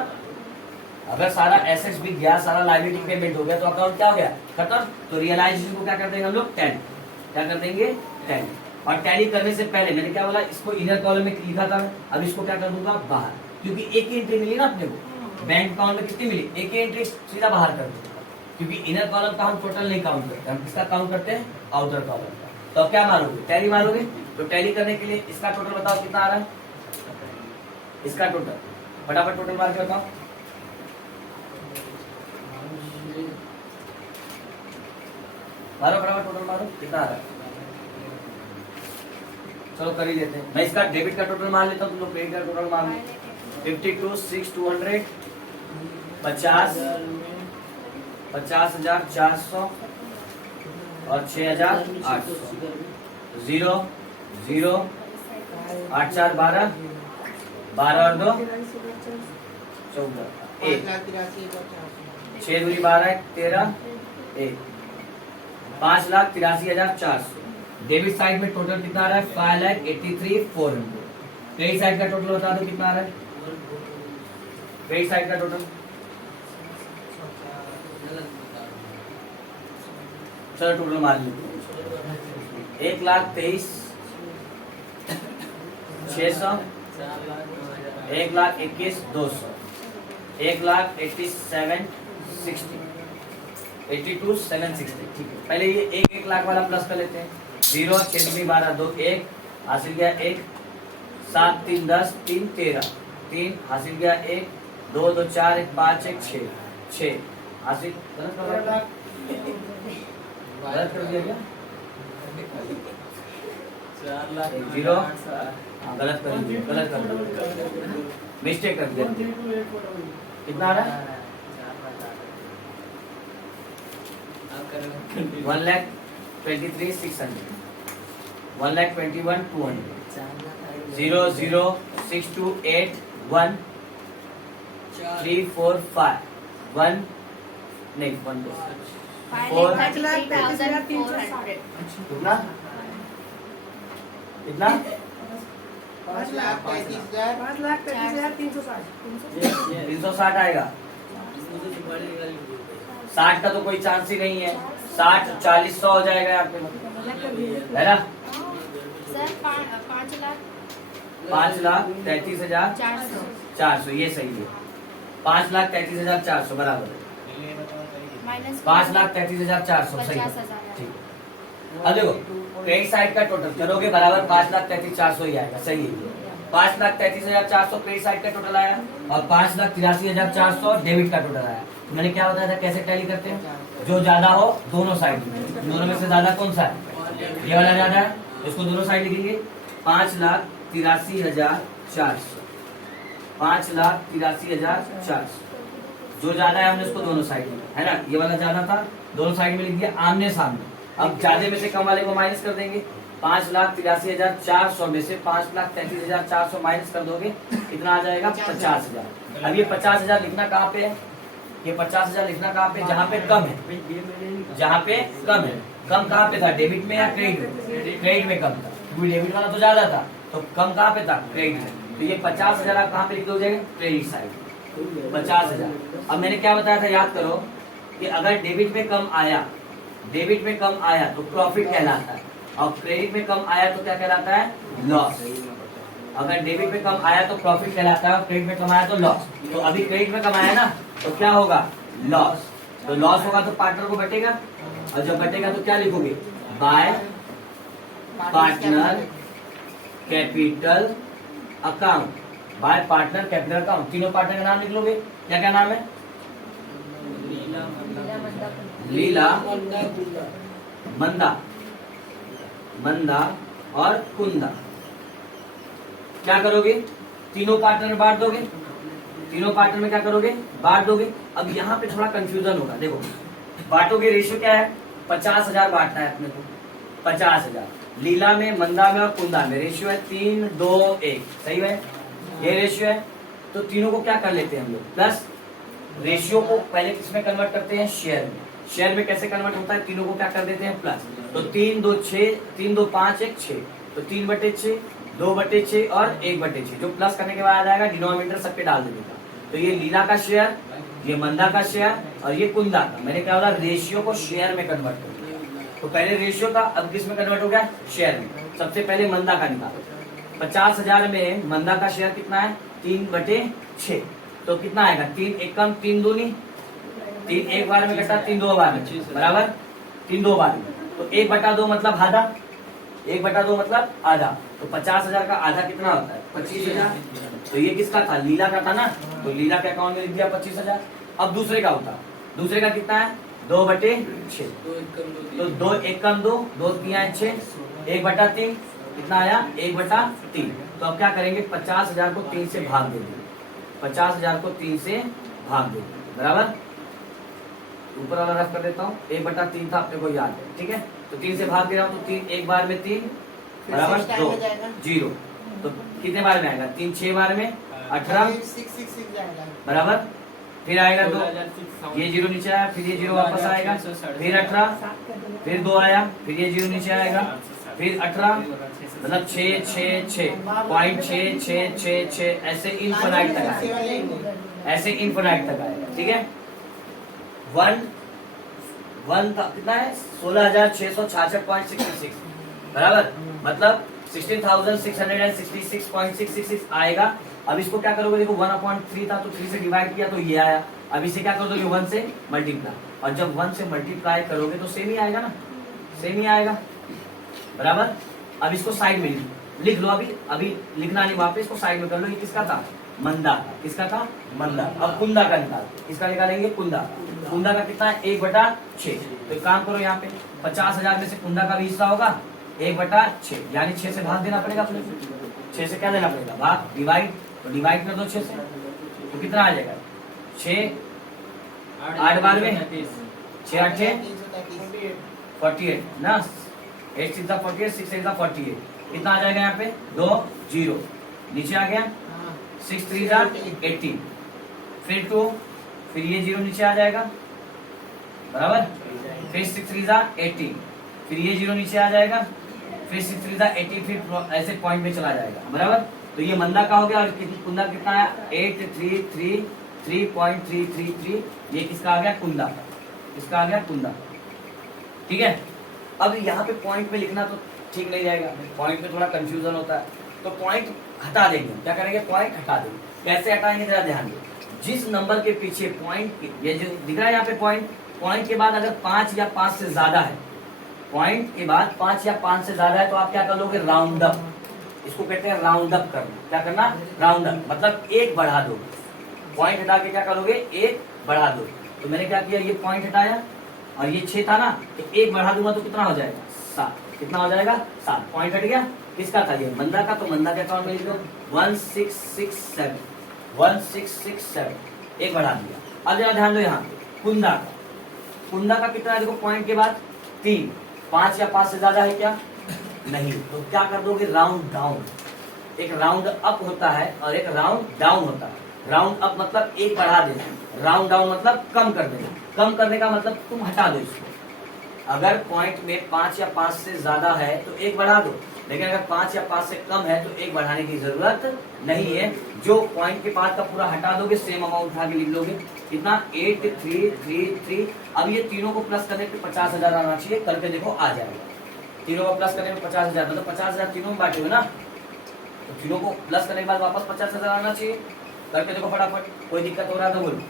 अगर सारा एसेट्स भी गया, सारा लायबिलिटी पेमेंट हो गया तो अकाउंट क्या हो गया? खत्म। तो रियलाइजेशन को क्या कर देंगे हम लोग? टैली। क्या कर देंगे? टैली। और टैली करने से पहले मैंने क्या बोला? इसको इनर कॉलम में लिखा था, अब इसको क्या कर दूंगा? बाहर, क्योंकि एक ही एंट्री मिली ना अपने को। बैंक अकाउंट में कितनी मिली? एक ही एंट्री, सीधा बाहर कर दूंगा, क्योंकि इनर कॉलम का हम टोटल नहीं काउंट करते, हम किसका काउंट करते हैं? आउटर कॉलम का। तो अब क्या मारोगे? टैली मारोगे। तो टैली करने के लिए इसका टोटल बताओ कितना आ रहा है? इसका टोटल फटाफट टोटल मार के बताओ। मारो फटाफट टोटल मारो, कितना आ रहा है? चलो कर ही लेते हैं। मैं इसका डेबिट का टोटल मान लेता हूँ, तुम लोग क्रेडिट का टोटल मान लो। 52,6,200 50 50,400 और 6,800। 0 0 8 4 12 12 और 2 14 1 6 दूरी 12 13 1 5,83,400। डेबिट साइड में टोटल कितना आ रहा है? 5,83,400। क्रेडिट साइड का टोटल बता दो कितना आ रहा है? क्रेडिट साइड का टोटल चलो टोटल मान लीजिए 1,23,600 1,21,200 1,87,60 82,760। ठीक है, पहले ये 1 लाख वाला प्लस कर लेते हैं। 0 6 दूनी 12 2 1 हासिल गया 1 7 3 10 3 13 3 हासिल गया 1 2 2 4 1 5 1 6 6 हासिल गलत कर दिया क्या? 0 गलत कर दिया, मिस्टेक कर दिया। कितना आ रहा है? 1,23,600 1,21,200 0 0 6 2 8 1 3 4 5 1 नहीं 1 4 कितना कितना 360 आएगा। 60 का तो कोई चांस ही नहीं है। 60 40 100 हो जाएगा यहाँ पे, है ना? सर 5,33,400 ये सही है। 5,33,400 बराबर है। माइनस 5,33,400 सही है। ठीक है, अब देखो क्रेडिट साइड का टोटल करोगे बराबर 5,33,400 ही आएगा, सही है। 5,33,400 क्रेडिट साइड का टोटल आया और 5,83,400 डेबिट का टोटल आया। तो मैंने क्या बताया था कैसे टैली करते हैं? जो ज्यादा हो दोनों साइड में, दोनों में से ज्यादा कौन सा है? ये वाला ज्यादा है, इसको दोनों साइड लिखेंगे। 5,83,400 5,83,400 जो ज्यादा है हमने उसको दोनों साइड में, है ना? ये वाला ज्यादा था, दोनों साइड में लिख दिया आमने सामने। अब ज्यादा में से कम वाले को माइनस कर देंगे। 5,83,400 में से 5,33,400 माइनस कर दोगे, कितना आ जाएगा? 50,000। अब ये 50,000 लिखना कहाँ पे है? ये 50,000 लिखना कहाँ पे? जहाँ पे कम है, जहाँ पे कम है। कम कहाँ पे था? डेबिट में या क्रेडिट में? क्रेडिट में कम था, क्योंकि डेबिट वाला तो ज्यादा था, तो कम कहाँ पे था? क्रेडिट में। तो ये 50,000 आप कहाँ पे लिख दोगे? Credit side 50,000। अब मैंने क्या बताया था, याद करो कि अगर डेबिट में कम आया, डेबिट में कम आया तो प्रॉफिट कहलाता है, और क्रेडिट में कम आया तो क्या कहलाता है? लॉस। अगर डेबिट में कम आया तो प्रॉफिट कहलाता है, और क्रेडिट में कम आया तो लॉस। तो अभी क्रेडिट में कम आया ना, तो क्या होगा? लॉस। तो लॉस होगा तो पार्टनर को बटेगा, और जब बटेगा तो क्या लिखोगे? Bye partner capital account. Bye partner capital account, तीनों पार्टनर का नाम लिख लोगे। क्या क्या नाम है? लीला, मंदा, मंदा और कुंदा। क्या करोगे? तीनों पार्टनर में बांट दोगे, तीनों पार्टनर में क्या करोगे? बांट दोगे। अब यहाँ पे थोड़ा कंफ्यूजन होगा, देखो बांटोगे, रेशियो क्या है? 50,000 बांटना है अपने को, 50,000। लीला में, मंदा में और कुंदा में रेशियो है 3, 2, 1, सही है, ये रेशियो है। तो तीनों को क्या कर लेते हैं हम लोग? प्लस। रेशियो को पहले किसमें कन्वर्ट करते हैं? शेयर में। शेयर में कैसे कन्वर्ट होता है? तीनों को क्या कर देते हैं? प्लस। तो 3, 2, 6, 3, 2, 5, 1, 6, तो 3/6, 2/6 और 1/6, जो प्लस करने के बाद आ जाएगा, डिनोमिनेटर सब पे डाल देने का। तो ये लीला का शेयर, ये मंदा का शेयर और ये कुंदा का। मैंने क्या बोला? रेशियो को शेयर में कन्वर्ट कर दिया। तो पहले रेशियो था, अब किस में कन्वर्ट हो गया? शेयर में। सबसे पहले मंदा का निकालो। 50,000 में मंदा का शेयर कितना है? 3/6, तो कितना आएगा? 3 1 कम 3 दूनी, 3 एक बार में कटा, 3 2 बार में, बराबर 3 2 बार में। तो 1/2 मतलब आधा, 1/2 मतलब आधा। तो 50,000 का आधा कितना होता है? 25,000। तो ये किसका था? लीला का था ना, तो लीला के अकाउंट में लिख दिया 25,000। अब दूसरे का होता, दूसरे का कितना है? 2/6, तो 2 1 कम 2, 2 3 6, 1/3 कितना आया? 1/3। तो अब क्या करेंगे? 50,000 को 3 से भाग देंगे, 50,000 को 3 से भाग देंगे, बराबर। ऊपर वाला रफ कर देता हूँ, 1/3 था, अपने को याद है, ठीक है। तो 3 से भाग दे रहा हूँ, तो 3 एक बार में 3 बराबर 2 0। तो कितने बार में आएगा? 3 6 बार में 18 बराबर, फिर आएगा 2, ये 0 नीचे आया, फिर ये 0 वापस आएगा, फिर 18, फिर 2 आया, फिर ये 0 नीचे आएगा, फिर 18, मतलब 6 6 6 पॉइंट 6 6 6 6, ऐसे इनफिनाइट तक आएगा, ऐसे इनफिनाइट तक आएगा, ठीक है। 1 कितना है? 16,666.66 बराबर, मतलब 16,666.666 आएगा। अब इसको क्या करोगे? देखो 1/3 था, तो 3 से डिवाइड किया तो ये आया। अब इसे क्या कर दोगे? 1 से मल्टीप्लाई, और जब 1 से मल्टीप्लाई करोगे तो सेम ही आएगा ना, सेम ही आएगा, बराबर। अब इसको साइड में लिख लो, अभी लिखना नहीं, वहां पे इसको साइड में कर लो। ये किसका था? मंदा। किसका था? मंदा। अब कुंदा का निकाल, किसका निकालेंगे? कुंदा। कुंदा का कितना है? 1/6। तो एक काम करो, यहाँ पे 50,000 में से कुंदा का भी हिस्सा होगा 1/6, यानी 6 से भाग देना पड़ेगा अपने को। 6 से क्या देना पड़ेगा? भाग, डिवाइड। तो डिवाइड कर दो 6 से, तो कितना आ जाएगा? 6 8 बार में 6 8 48 ना, 8 6 48, 6 8 48, कितना आ जाएगा? यहाँ पे 2 0 नीचे आ गया, 6 3 18, फिर 2, फिर ये 0 नीचे आ जाएगा, बराबर, फिर 6 3 18, फिर ये 0 नीचे आ जाएगा, फिर 6 3 18, फिर ऐसे पॉइंट में चला जाएगा, बराबर। तो ये मंदा का हो गया, और कुंदा कितना है? 833.333, ये किसका आ गया? कुंदा का। किसका आ गया? कुंदा। ठीक है। अब यहाँ पे पॉइंट में लिखना तो ठीक नहीं जाएगा, पॉइंट में थोड़ा कंफ्यूजन होता है, तो पॉइंट हटा देंगे। क्या करेंगे? पॉइंट हटा देंगे। कैसे हटाएंगे? जरा ध्यान दो। जिस नंबर के पीछे पॉइंट, ये जो दिख रहा है यहाँ पे पॉइंट के बाद अगर 5 या 5 से ज्यादा है, पॉइंट के बाद 5 या 5 से ज्यादा है, तो आप क्या कर लोगे? Round up. इसको कहते हैं राउंड अप करना। क्या करना? राउंड अप, मतलब 1 बढ़ा दो। पॉइंट हटा के क्या करोगे? 1 बढ़ा दो। तो मैंने क्या किया? ये पॉइंट हटाया, और ये 6 था ना, तो 1 बढ़ा दूंगा तो कितना हो जाएगा? 7। कितना हो जाएगा? 7। पॉइंट हट गया। किसका था? ये मंदा का। तो मंदा के अकाउंट में लिख दो 1667, 1667, 1 बढ़ा दिया। अब जरा ध्यान दो यहाँ पे कुंदा का। कुंदा का कितना है? देखो पॉइंट के बाद 3, 5 या 5 से ज्यादा है क्या? नहीं। तो क्या कर दोगे? Round down. एक राउंड अप होता है और एक राउंड डाउन होता है। राउंड अप मतलब एक बढ़ा देना, राउंड डाउन मतलब कम कर देना। कम करने का मतलब तुम हटा दो इसको। अगर पॉइंट में 5 या 5 से ज्यादा है तो एक बढ़ा दो, लेकिन अगर 5 या 5 से कम है तो एक बढ़ाने की जरूरत नहीं है। जो पॉइंट के बाद का पूरा हटा दोगे, सेम अमाउंट उठा के लिख लोगे। कितना? 8333। अब ये तीनों को प्लस करने पे 50,000 आना चाहिए। करके देखो, आ जाएगा। तीनों को प्लस करने पे 50,000, मतलब 50,000 तीनों में बांटे हो ना, तो तीनों को प्लस करने के बाद वापस 50,000 आना चाहिए। करके देखो फटाफट। कोई दिक्कत हो रहा है तो बोलो।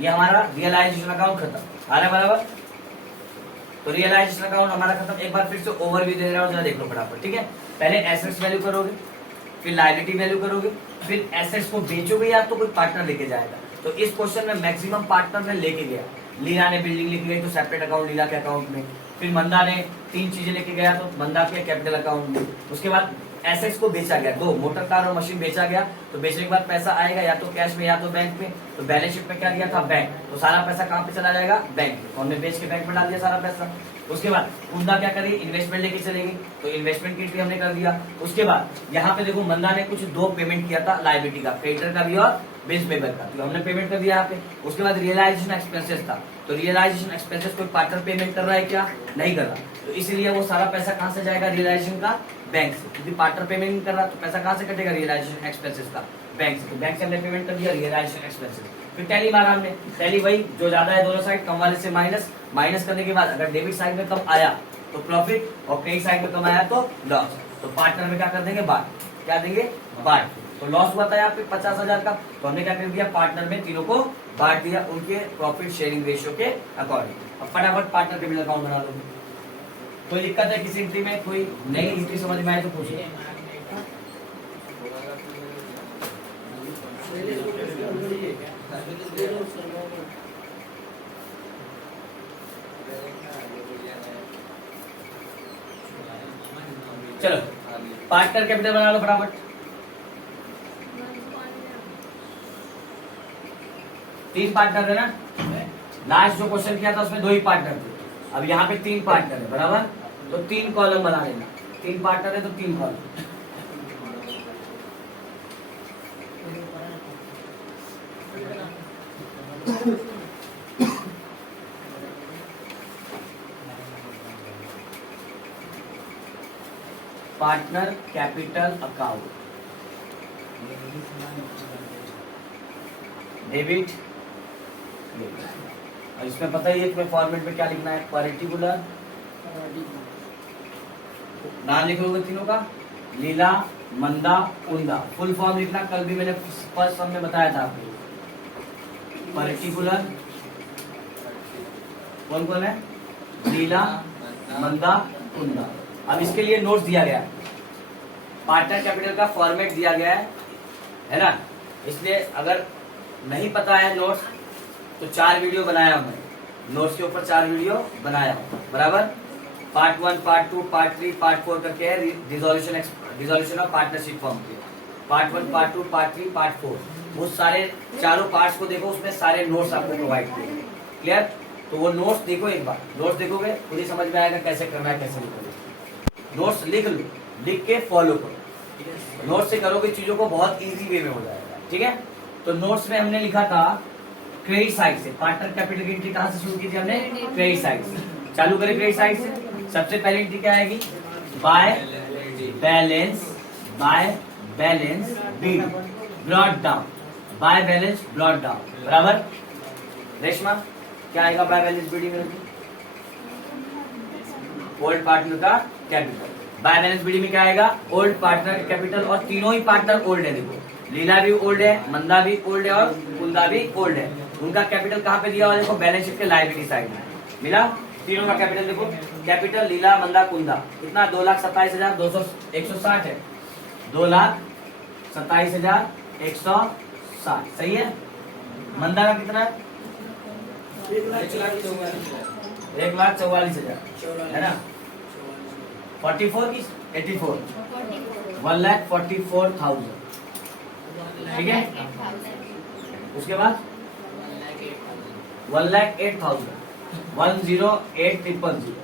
ये हमारा रियलाइजेशन अकाउंट खत्म। आ रहा है बराबर? तो रियलाइजेशन अकाउंट हमारा खत्म। एक बार फिर से ओवरव्यू दे रहा हूं, जरा देख लो फटाफट। ठीक है, पहले एसेट्स वैल्यू करोगे, फिर लायबिलिटी वैल्यू करोगे, फिर एसेट्स को बेचोगे या तो कोई पार्टनर लेके जाएगा। तो इस क्वेश्चन में मैक्सिमम पार्टनर ने लेके गया। लीला ने बिल्डिंग लेके गई तो सेपरेट अकाउंट लीला के अकाउंट में। फिर मंदा ने 3 चीजें लेके गया तो मंदा के कैपिटल अकाउंट में। उसके बाद एसेट्स को बेचा गया, 2 मोटर कार और मशीन बेचा गया। तो बेचने के बाद पैसा आएगा या तो कैश में या तो बैंक में। तो बैलेंस शीट में क्या दिया था? बैंक। तो सारा पैसा कहाँ पे चला जाएगा? बैंक में। हमने बेच के बैंक में डाल दिया सारा पैसा। उसके बाद कुंदा क्या करेगी? इन्वेस्टमेंट लेके चलेगी, तो इन्वेस्टमेंट किट भी हमने कर दिया। उसके बाद यहाँ पे देखो, मंदा ने कुछ 2 पेमेंट किया था लायबिलिटी का, क्रेडिटर का भी और बिल्स पेबल का, तो हमने पेमेंट कर दिया यहाँ पे। उसके बाद रियलाइजेशन एक्सपेंसेस था, तो रियलाइजेशन एक्सपेंसेस कोई पार्टनर पेमेंट कर रहा है क्या? नहीं कर रहा। तो इसलिए वो सारा पैसा कहाँ से जाएगा? रियलाइजेशन का बैंक से, क्योंकि पार्टनर पेमेंट नहीं कर रहा तो पैसा कहाँ से कटेगा? रियलाइजेशन एक्सपेंसेस का बैंक से। तो बैंक से हमने पेमेंट कर दिया रियलाइजेशन एक्सपेंसेस। फिर टैली मारा हमने। टैली वही जो ज्यादा है दोनों साइड, कम वाले से माइनस। माइनस करने के बाद अगर डेबिट साइड में कम आया तो प्रॉफिट और क्रेडिट साइड में कम आया तो लॉस। तो पार्टनर में क्या कर देंगे? बांट। क्या देंगे? बांट। तो लॉस हुआ था यहाँ पे 50,000 का, तो हमने क्या कर दिया? पार्टनर में तीनों को बांट दिया उनके प्रॉफिट शेयरिंग रेशियो के अकॉर्डिंग। अब फटाफट पार्टनर कैपिटल अकाउंट बना लो। कोई दिक्कत है किसी एंट्री में? कोई नई एंट्री समझ में आए तो पूछिए। चलो पार्टनर कैपिटल बना लो फटाफट। 3 पार्टनर है ना? लास्ट जो क्वेश्चन किया था उसमें 2 ही पार्टनर थे। अब यहाँ पे 3 पार्टनर है, बराबर? तो 3 कॉलम बना लेना। 3 पार्टनर है तो 3 column. Partner capital account, debit. और इसमें पता ही है तुम्हें फॉर्मेट में क्या लिखना है? पर्टिकुलर नाम लिख लोगे तीनों का, लीला, मंदा, कुंदा। फुल फॉर्म लिखना, कल भी मैंने फर्स्ट फॉर्म में बताया था आपको। पर्टिकुलर कौन कौन है? लीला, मंदा, कुंदा। अब इसके लिए नोट्स दिया गया है, पार्टनर कैपिटल का फॉर्मेट दिया गया है ना? इसलिए अगर नहीं पता है नोट्स तो 4 वीडियो बनाया हूं मैं। नोट्स के ऊपर 4 वीडियो बनाया हूं, बराबर? पार्ट 1, पार्ट 2, पार्ट 3, पार्ट 4 करके है डिसोल्यूशन ऑफ पार्टनरशिप फॉर्म के। पार्ट 1, पार्ट 2, पार्ट 3, पार्ट 4, वो सारे चारों पार्ट्स को देखो, उसमें सारे नोट्स आपको प्रोवाइड किए। क्लियर? तो वो नोट्स देखो, एक बार नोट्स देखोगे खुद ही समझ में आएगा कैसे करना है, कैसे लिखोगे। नोट्स लिख लो, लिख के फॉलो करो। नोट्स से करोगे चीजों को बहुत इजी वे में हो जाएगा। ठीक है? तो नोट्स में हमने लिखा था क्रेडिट साइड से। पार्टनर कैपिटल की एंट्री कहां से शुरू की थी हमने? क्रेडिट साइड से। चालू करें क्रेडिट साइड से। सबसे पहले एंट्री क्या आएगी? By balance be brought down. By balance brought down, बराबर? रेशमा क्या आएगा बाय बैलेंस बीडी में? ओल्ड पार्टनर का कैपिटल। बाय बैलेंस बीडी में क्या आएगा? Old partner capital. और तीनों ही पार्टनर ओल्ड है। देखो, लीला भी ओल्ड है, मंदा भी ओल्ड है और कुंदा भी ओल्ड है। उनका कैपिटल कहाँ पे दिया हुआ? देखो, बैलेंस शीट के लायबिलिटी साइड में मिला। तीनों का कैपिटल देखो, कैपिटल लीला, मंदा, कुंदा कितना? 2,27,160 है। 2,27,160 सही है। मंदा का कितना है? 1,44,000 है ना? 44 की 84, 1,44,000। ठीक है? उसके बाद 1,08,000 108,000।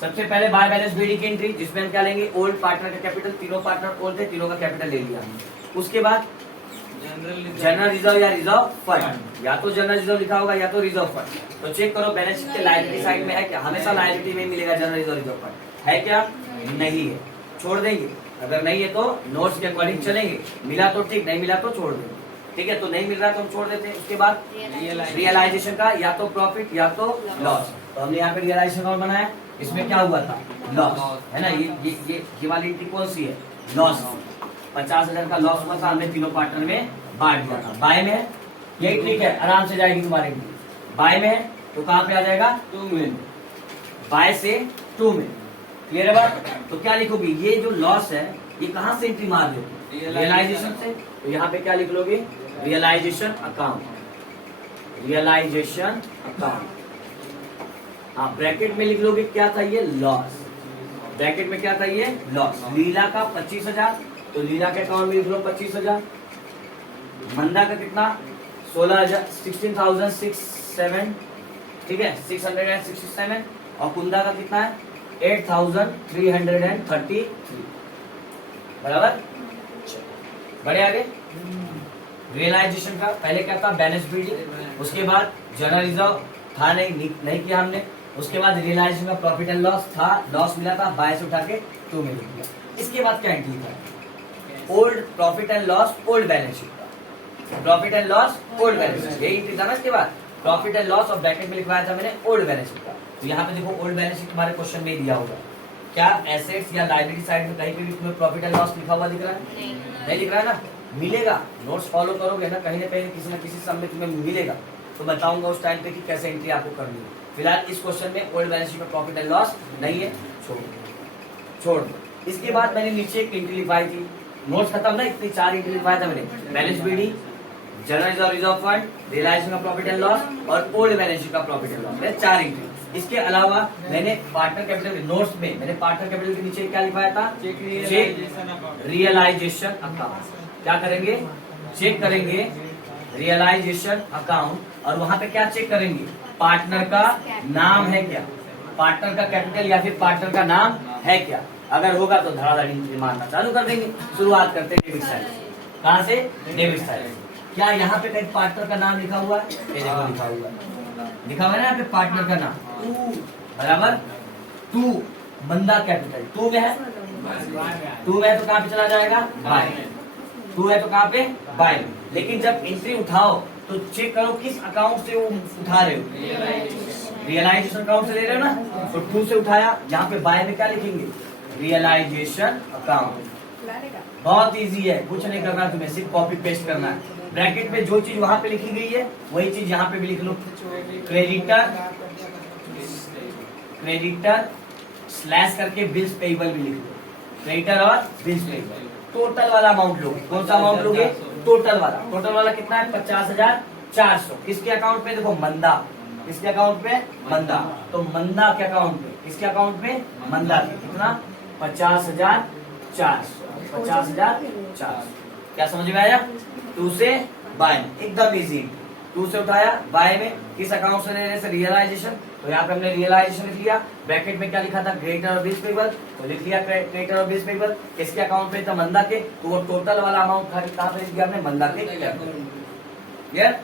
सबसे पहले बाय बैलेंस बीडी की एंट्री, जिसमें हम क्या लेंगे, ओल्ड पार्टनर का कैपिटल, तीनों पार्टनर ओल्ड थे, तीनों का कैपिटल ले लिया हमने। उसके बाद जनरल रिजर्व या रिजर्व फंड, या तो जनरल रिजर्व लिखा होगा या तो रिजर्व फंड। तो चेक करो बैलेंस शीट के लायबिलिटी साइड में है क्या, हमेशा लायबिलिटी में मिलेगा जनरल रिजर्व रिजर्व फंड, है क्या, नहीं है, छोड़ देंगे। अगर नहीं है तो नोट्स के अकॉर्डिंग चलेंगे, मिला तो ठीक, नहीं मिला तो छोड़ देंगे। ठीक है, तो नहीं मिल रहा तो हम छोड़ देते हैं। उसके बाद रियलाइजेशन का या तो प्रॉफिट या तो लॉस। तो हमने यहाँ पे रियलाइजेशन अकाउंट बनाया, इसमें क्या हुआ था, लॉस, है ना। ये वाली एंट्री कौन सी है, लॉस। 50,000 का लॉस हुआ था, हमने तीनों पार्टनर में बांट दिया था। बाय में है, यही ट्रिक है, आराम से जाएगी तुम्हारी एंट्री। बाय में है तो कहाँ पे आ जाएगा, 2 में, बाय से 2 में। क्लियर है बात। तो क्या लिखोगी, ये जो लॉस है ये कहाँ से एंट्री मार दोगे, रियलाइजेशन से। तो यहाँ पे क्या लिख लोगे, रियलाइजेशन अकाउंट, रियलाइजेशन अकाउंट। हाँ, ब्रैकेट में लिख लोगे क्या था, ये लॉस, ब्रैकेट में क्या था, ये लॉस। लीला का 25,000, तो लीला के अकाउंट में लिख लो 25,000। मंदा का कितना, 16,000, 16,067, ठीक है, 667। और कुंदा का कितना है, 8,333, बराबर। बढ़े आगे। रियलाइजेशन का पहले क्या था, बैलेंस बीडी, उसके बाद जनरल रिजर्व था, नहीं किया हमने। उसके बाद रियलाइजेशन का प्रॉफिट एंड लॉस था, लॉस मिला था, बाय से उठा के 2 में लिख दिया। इसके बाद क्या एंट्री था, old profit and loss, old balance sheet का, profit and loss old balance sheet, यही एंट्री था ना। इसके बाद प्रॉफिट एंड लॉस और ब्रैकेट में लिखवाया था मैंने ओल्ड बैलेंस शीट का। तो यहाँ पे देखो ओल्ड बैलेंस शीट तुम्हारे क्वेश्चन में दिया होगा, क्या एसेट्स या लायबिलिटी साइड में कहीं पे भी तुम्हें प्रॉफिट एंड लॉस लिखा हुआ दिख रहा है, नहीं लिख रहा है ना, मिलेगा। नोट्स फॉलो करोगे ना कहीं किसी न किसी सम में तुम्हें मिलेगा, तो बताऊंगा उस टाइम पे कि कैसे एंट्री आपको करनी है। फिलहाल इस क्वेश्चन में ओल्ड बैलेंस शीट में प्रॉफिट एंड लॉस नहीं है, छोड़ दो। इसके बाद मैंने नीचे एक एंट्री लिखवाई थी, नोट्स खत्म ना, इतनी 4 एंट्री लिखवाया था मैंने, balance BD, general reserve reserve fund, realisation का प्रॉफिट एंड लॉस और ओल्ड बैलेंस शीट का प्रॉफिट एंड लॉस, 4 एंट्री। इसके अलावा मैंने पार्टनर कैपिटल नोट्स में मैंने पार्टनर कैपिटल के नीचे क्या लिखवाया था, चेक रियलाइजेशन अकाउंट। क्या करेंगे, चेक करेंगे रियलाइजेशन अकाउंट, और वहां पे क्या चेक करेंगे, पार्टनर का नाम है क्या, पार्टनर का कैपिटल या फिर पार्टनर का नाम है क्या। अगर होगा तो धड़ाधड़ एंट्री मारना चालू कर देंगे। शुरुआत करते हैं डेबिट साइड, कहाँ से, डेबिट साइड। क्या यहाँ पे कहीं पार्टनर का नाम लिखा हुआ है, लिखा हुआ है, लिखा हुआ है ना यहाँ पे पार्टनर का नाम, बराबर। 2 मंदा कैपिटल 2 में है, 2 में है तो कहाँ पे चला जाएगा, बाय। 2 है तो कहाँ पे, बाय। लेकिन जब एंट्री उठाओ तो चेक करो किस अकाउंट से वो उठा रहे हो, रियलाइजेशन अकाउंट से ले रहे हो ना, तो 2 से उठाया। यहाँ पे बाय में क्या लिखेंगे, रियलाइजेशन अकाउंट। बहुत इजी है, कुछ नहीं करना तुम्हें, सिर्फ कॉपी पेस्ट करना है। ब्रैकेट में जो चीज वहां पे लिखी गई है वही चीज यहाँ पे भी लिख लो, क्रेडिटर स्लैश करके बिल्स पेएबल भी लिख लो, क्रेडिटर और बिल्स पेएबल। टोटल वाला अमाउंट लोगे, कौन सा अमाउंट लोगे, टोटल वाला। टोटल वाला कितना है, 50,400। किसके अकाउंट पे, देखो मंदा, किसके अकाउंट पे, मंदा। तो मंदा के अकाउंट पे, किसके अकाउंट पे, मंदा के, कितना, 50,400, 50,400। क्या समझ में आया, 2 से बाय, एकदम इजी। 2 से उठाया, बाय में किस अकाउंट से लेने से, रियलाइजेशन, तो यहाँ पे हमने रियलाइजेशन लिख लिया। ब्रैकेट में क्या लिखा था, क्रेडिटर और बिल्स पेएबल, तो लिख लिया क्रेडिटर और बिल्स पेएबल। किसके अकाउंट पे था, मंदा के, तो वो टोटल वाला अमाउंट कहाँ पे लिख दिया हमने, मंदा के। क्लियर।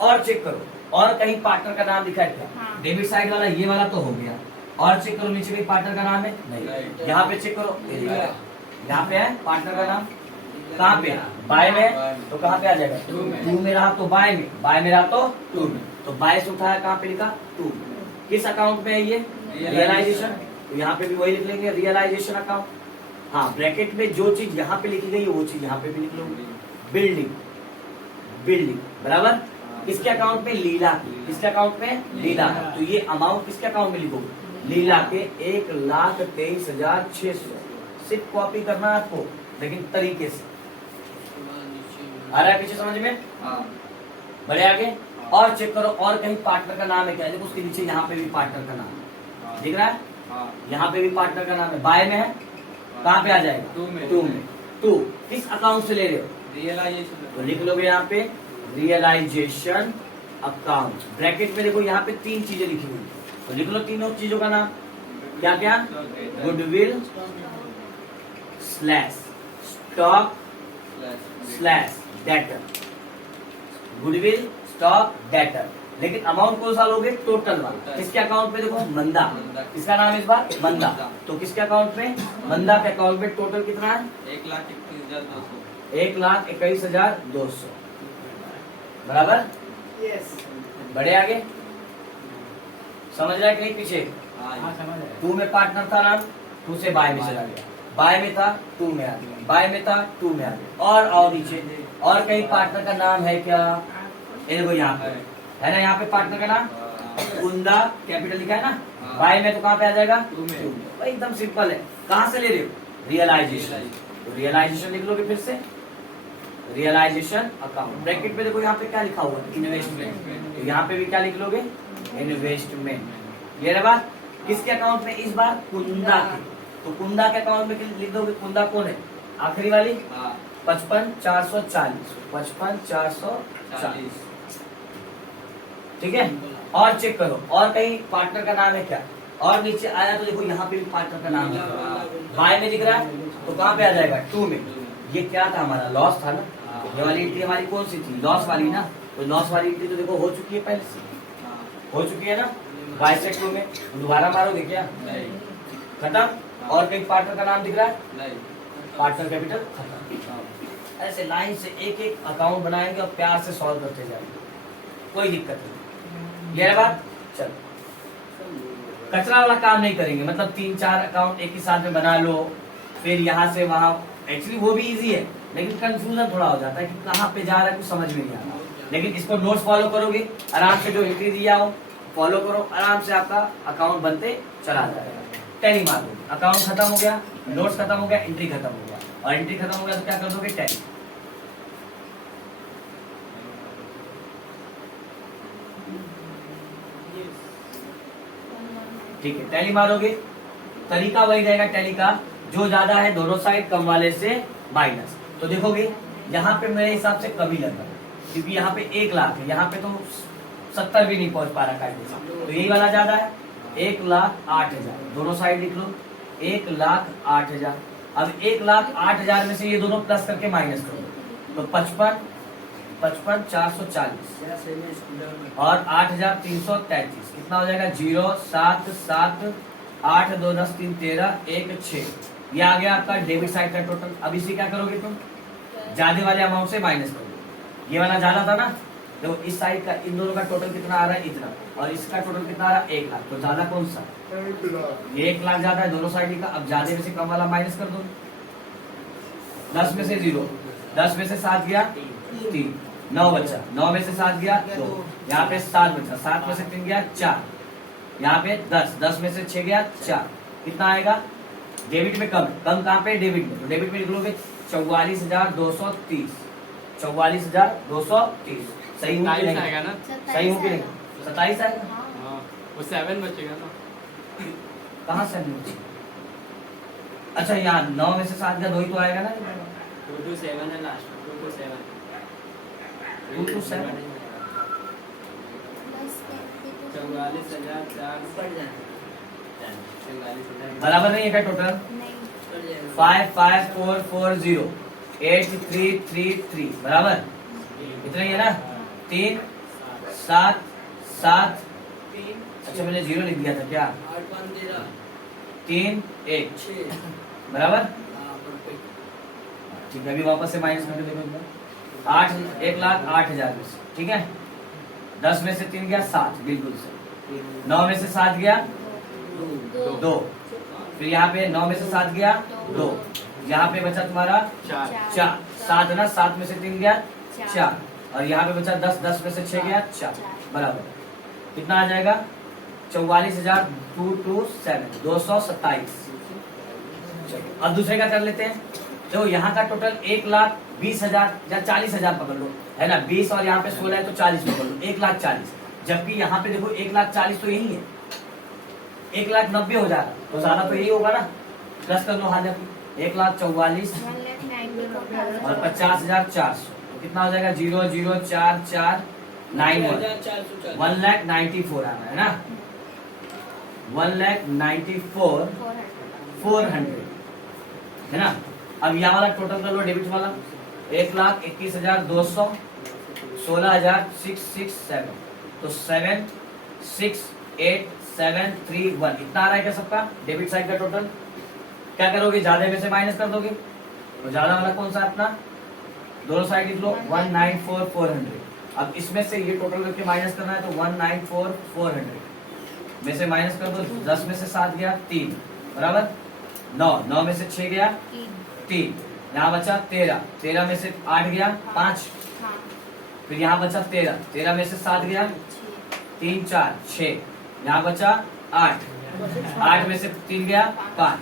और चेक करो, और कहीं पार्टनर का नाम लिखा है क्या, डेबिट साइड वाला, ये वाला तो हो गया। और चेक करो नीचे भी पार्टनर का नाम है, नहीं। यहाँ पे चेक करो, यहाँ पे है पार्टनर का नाम, कहाँ पे, बाय में, तो कहाँ पे आ जाएगा, 2 में रहा तो बाय में, बाय में रहा तो 2 में, तो बाय से उठाया, कहाँ पे लिखा, 2। किस अकाउंट में है ये, रियलाइजेशन, तो यहाँ पे भी वही लिख लेंगे, रियलाइजेशन अकाउंट। हाँ, ब्रैकेट में जो चीज यहाँ पे लिखी गई है वो चीज यहाँ पे भी लिख लो, बिल्डिंग, बिल्डिंग, बराबर। किसके अकाउंट में, लीला, किसके अकाउंट में, लीला। तो ये अमाउंट किसके अकाउंट में लिखोगे, लीला के 1,23,600। सिर्फ कॉपी करना है आपको, लेकिन तरीके से। आ रहा है पीछे समझ में, बढ़े आगे। और चेक करो, और कहीं पार्टनर का नाम है क्या, देखो उसके नीचे यहाँ पे भी पार्टनर का नाम है, दिख रहा है, यहाँ पे भी पार्टनर का नाम है, बाय में है, कहाँ पे आ जाएगा, 2 में। 2 किस अकाउंट से ले रहे हो, रियलाइजेशन, तो लिख लोगे यहाँ पे रियलाइजेशन अकाउंट। ब्रैकेट में देखो यहाँ पे 3 चीजें लिखी हुई, तो लिख लो तीनों चीजों का नाम। क्या क्या? Goodwill slash stock slash debtor. Goodwill stock debtor, लेकिन अमाउंट कौन सा लोगे? टोटल वाला। किसके अकाउंट में? देखो मंदा, इसका नाम इस बार मंदा। तो किसके अकाउंट में? मंदा के अकाउंट में टोटल कितना है? 1,21,200। 1,21,200 बराबर। बढ़े आगे, समझ रहा है कहीं पीछे? टू में पार्टनर था नाम, टू से बाय में चला गया, बाय में था टू में आ गया, बाय में था टू में आ गया, और आओ नीचे। और कहीं पार्टनर का नाम है क्या? ये देखो यहाँ पे है ना, यहाँ पे पार्टनर का नाम कुंदा, कैपिटल लिखा है ना। बाय में तो कहाँ पे आ जाएगा? टू में। भाई एकदम सिंपल है। कहाँ से ले रहे हो? रियलाइजेशन। तो रियलाइजेशन लिख लोगे फिर से, रियलाइजेशन अकाउंट। ब्रैकेट में देखो यहाँ पे क्या लिखा हुआ है? इन्वेस्टमेंट। तो यहाँ पे भी क्या लिख लोगे? इन्वेस्टमेंट। ये रहा बात। किसके अकाउंट में? इस बार कुंदा के। तो कुंदा के अकाउंट में लिख दोगे, कुंदा कौन है? आखिरी वाली 55,440, 55,440। ठीक है, और चेक करो और कहीं पार्टनर का नाम है क्या? और नीचे आया तो देखो यहाँ पे भी पार्टनर का नाम है, बाय में दिख रहा है, तो कहाँ पे आ जाएगा? टू में। ये क्या था? हमारा लॉस था ना। ये वाली एंट्री हमारी कौन सी थी? लॉस वाली ना। तो लॉस वाली एंट्री तो देखो हो चुकी है, पहले से हो चुकी है ना। बाइसेक्ट टू में दोबारा मारोगे क्या? खत्म। और कहीं पार्टनर का नाम दिख रहा है? पार्टनर कैपिटल खत्म। ऐसे लाइन से एक एक अकाउंट बनाएंगे और प्यार से सॉल्व करते जाएंगे, कोई दिक्कत नहीं। ये बात। चलो, कचरा वाला काम नहीं करेंगे, मतलब 3-4 अकाउंट एक ही साथ में बना लो, फिर यहाँ से वहां। एक्चुअली वो भी इजी है, लेकिन कंफ्यूजन थोड़ा हो जाता है कि कहाँ पे जा रहा है, कुछ समझ में नहीं आ रहा। लेकिन इसको नोट्स फॉलो करोगे आराम से, जो एंट्री दिया हो फॉलो करो, आराम से आपका अकाउंट बनते चला जाएगा। टैली मार दो, अकाउंट खत्म हो गया, नोट्स खत्म हो गया, एंट्री खत्म हो गया। और एंट्री खत्म हो गया तो क्या कर दोगे? टैली। ठीक है, टैली मारोगे, तरीका वही रहेगा टैली का, जो ज्यादा है दोनों साइड, कम वाले से माइनस। तो देखोगे यहाँ पे मेरे हिसाब से कम ही लग रहा है, क्योंकि यहाँ पे 1 लाख है, यहाँ पे तो 70 भी नहीं पहुंच पा रहा कायदे से, तो यही वाला ज्यादा है। 1,08,000 दोनों साइड लिख लो, 1,08,000। अब 1,08,000 में से ये दोनों प्लस करके माइनस करो, तो 55,440 और 8,333 कितना हो जाएगा? 0 7 7 8 2 10 3 13 1 6। ये आ गया आपका डेबिट साइड का टोटल। अब इसे क्या करोगे तुम? ज्यादा वाले अमाउंट से माइनस करोगे। ये वाला ज्यादा था ना, देखो इस साइड का, इन दोनों का टोटल कितना आ रहा है? इतना। और इसका टोटल कितना आ रहा है? 1 लाख। तो ज्यादा कौन सा? 1 लाख ज्यादा है दोनों साइड का। अब ज्यादा में से कम वाला माइनस कर दो। 10 में से 0, 10 में से 7 गया 3, 9 बचा, 9 में से 7 गया 2, यहाँ पे 7 बचा, 7 में से 3 गया 4, यहाँ पे 10, 10 में से 6 गया 4। कितना आएगा? डेबिट में कम, कम कहाँ पे? डेबिट में। तो डेबिट में लिख लोगे 44,230, 44,230। सही हो कि नहीं? आएगा ना? सही हो कि नहीं? 27 आएगा। हाँ, वो 7 बचेगा ना। कहाँ से? अच्छा, यहाँ 9 में से 7 गया 2 ही तो आएगा ना। 227 है लास्ट, 227। 227 बराबर नहीं है क्या टोटल? 55,440 8,333 बराबर, इतना ही है ना। 3 7 7। अच्छा, मैंने 0 लिख दिया था क्या? 3 1 बराबर। ठीक है, अभी वापस से माइनस करके देखो। 1,08,000 में से, ठीक है। 10 में से 3 गया 7, बिल्कुल सही। 9 में से 7 गया 2, फिर यहाँ पे 9 में से 7 गया 2, यहाँ पे बचा तुम्हारा 4, 7 ना, 7 में से 3 गया 4, और यहाँ पे बचा 10, 10 में से 6 गया 4 बराबर। कितना आ जाएगा? 44,227, 227। चलो अब दूसरे का कर लेते हैं। तो यहाँ का टोटल 1,20,000 या 40,000 पकड़ लो, है ना। 20 और यहाँ पे 16 है तो 40 पकड़ लो, 1,40,000। जबकि यहाँ पे देखो 1,40,000 तो यही है, 1,90,000 हो जाएगा, तो ज्यादा तो यही होगा ना। प्लस कर लो, हाँ जब 1,44,000 और 50,400, तो कितना हो जाएगा? 0 0 4 4 1,94,000 आना है ना, 1,94,400 है ना। अब यहाँ वाला टोटल कर लो, डेबिट वाला 1,21,200, 16,667, तो 7,6,8,7,3,1 इतना आ रहा है क्या सबका डेबिट साइड का टोटल। क्या करोगे, ज्यादा में से माइनस कर दोगे, तो ज्यादा वाला कौन सा अपना, दोनों साइड लिख लो 1,94,400। अब इसमें से ये टोटल करके माइनस करना है, तो 1,94,400 में से माइनस कर दो, 10 में से 7 गया 3 बराबर 9 में से 6 गया 3, यहाँ बचा 13 में से 8 गया 5, हाँ, फिर यहाँ बचा 13 में से 7 गया 3 4 6, यहाँ बचा 8 में से 3 गया 5,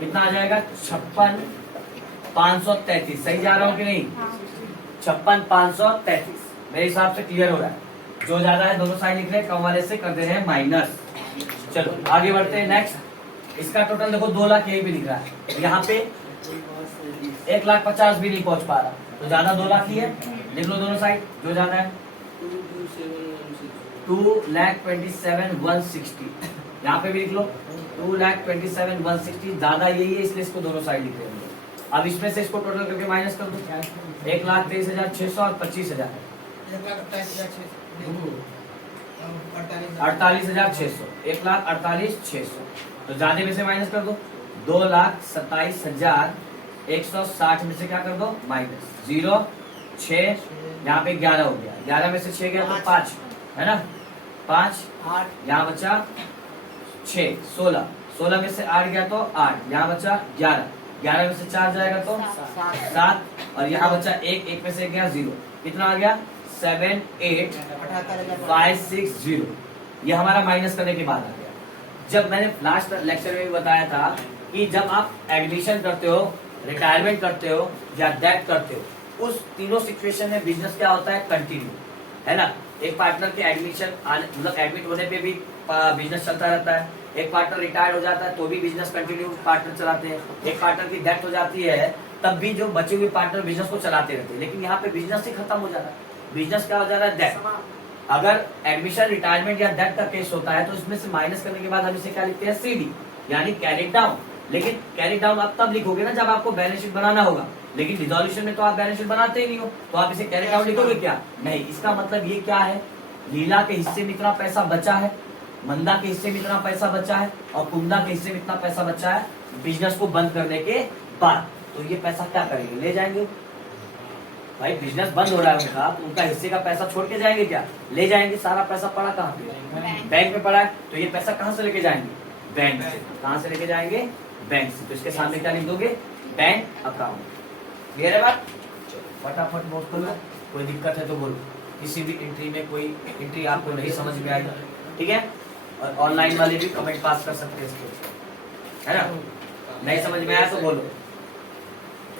कितना आ जाएगा 56,533। सही जा रहा हूँ कि नहीं, हाँ, 56,533 मेरे हिसाब से क्लियर हो रहा है। जो ज्यादा है दोनों साइड लिख रहे हैं, कम वाले से कर दे रहे हैं माइनस। चलो आगे बढ़ते हैं नेक्स्ट। इसका टोटल देखो 2 लाख यही भी लिख रहा है, यहाँ पे 1,50,000 भी नहीं पहुंच पा रहा, तो ज्यादा 2 लाख ही है, लिख लो दोनों साइड जो ज्यादा है 2,27,160, यहाँ पे भी लिख लो 2,27,160, ज्यादा यही है इसलिए इसको दोनों साइड लिख रहे हैं। अब इसमें से इसको टोटल करके माइनस कर दो, 1,23,600 और 25,000 48,600, 1,48,600, तो ज्यादा में से माइनस कर दो, 2,27,160 में से क्या कर दो माइनस 0 6, यहाँ पे 11 हो गया, 11 में से 6 गया तो 5 है ना, 5 यहाँ बचा 6 16 में से 8 गया तो 8, यहाँ बचा 11 में से 4 जाएगा तो 7, और यहाँ बचा 1 में से 1 गया 0, कितना आ गया 7,8,560। ये हमारा माइनस करने के बाद आ गया। जब मैंने लास्ट लेक्चर में भी बताया था कि जब आप एडमिशन करते हो, रिटायरमेंट करते हो या डेथ करते हो, उस तीनों सिचुएशन में बिजनेस क्या होता है, कंटिन्यू है ना। एक पार्टनर के एडमिशन मतलब एडमिट होने पे भी बिजनेस चलता रहता है, एक पार्टनर रिटायर्ड हो जाता है तो भी बिजनेस कंटिन्यू पार्टनर चलाते हैं, एक पार्टनर की डेथ हो जाती है तब भी जो बचे हुए पार्टनर बिजनेस को चलाते रहते हैं। लेकिन यहाँ पे बिजनेस ही खत्म हो जा रहा है, बिजनेस क्या हो जा रहा है, डेथ। अगर एडमिशन, रिटायरमेंट या डेथ का केस होता है तो इसमें से माइनस करने के बाद हम इसे क्या लिखते हैं, CD यानी कैरी डाउन। लेकिन कैरी डाउन आप तब लिखोगे ना जब आपको बैलेंस शीट बनाना होगा, लेकिन रिजोल्यूशन में तो आप बैलेंस शीट बनाते ही नहीं हो, तो आप इसे कैरी डाउन लिखोगे क्या, नहीं। इसका मतलब ये क्या है, लीला के हिस्से में इतना पैसा बचा है, मंदा के हिस्से में इतना पैसा बचा है, और कुंदा के हिस्से में इतना पैसा बचा है बिजनेस को बंद करने के बाद, तो ये पैसा क्या करेंगे, ले जाएंगे। भाई बिजनेस बंद हो रहा है उनका, तो उनका हिस्से का पैसा छोड़ के जाएंगे क्या, ले जाएंगे। सारा पैसा पड़ा कहाँ पे, बैंक में पड़ा है, तो ये पैसा कहाँ से लेके जाएंगे, बैंक से। कहाँ से लेके जाएंगे, बैंक से। तो इसके सामने क्या लिख दोगे, बैंक अकाउंट। क्लियर है बात, फटाफट नोट कर लो, कोई दिक्कत है तो बोलो। किसी भी एंट्री में कोई एंट्री आपको नहीं समझ में आई, ठीक है, और ऑनलाइन वाले भी कमेंट पास कर सकते हैं इसके, है ना। नहीं समझ में आया तो बोलो,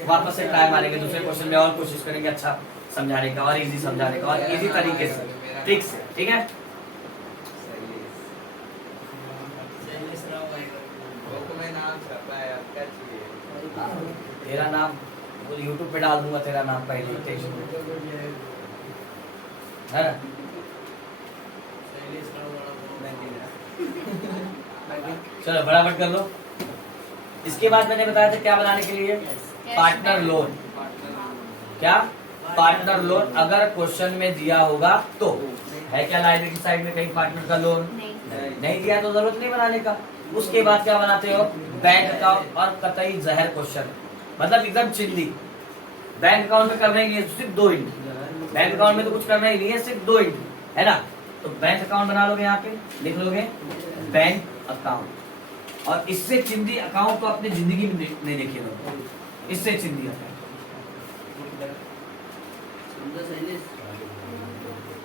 वापस से ट्राई मारेंगे, दूसरे क्वेश्चन में और कोशिश करेंगे अच्छा समझाने का, और इजी समझाने का, और इजी तरीके से, ट्रिक से, ठीक है। तेरा नाम वो यूट्यूब पे डाल दूंगा, तेरा नाम पहले टेंशन है ना। चलो बराबर कर लो। इसके बाद मैंने बताया था क्या बनाने के लिए, पार्टनर लोन। क्या, पार्टनर लोन अगर क्वेश्चन में दिया होगा तो है क्या, लाइब्रेरी साइड में कहीं पार्टनर का लोन नहीं दिया तो जरूरत नहीं बनाने का। उसके बाद क्या बनाते हो, बैंक अकाउंट, और कतई जहर क्वेश्चन, मतलब एकदम चिल्ली। बैंक अकाउंट में करना ही नहीं है, सिर्फ 2 इंट, बैंक अकाउंट में तो कुछ करना ही नहीं है, सिर्फ 2 इंट है ना। तो बैंक अकाउंट बना लोगे, यहाँ पे लिख लोगे बैंक अकाउंट, और इससे चिंदी अकाउंट तो अपनी जिंदगी में नहीं देखे लोग, इससे चिंदी अकाउंट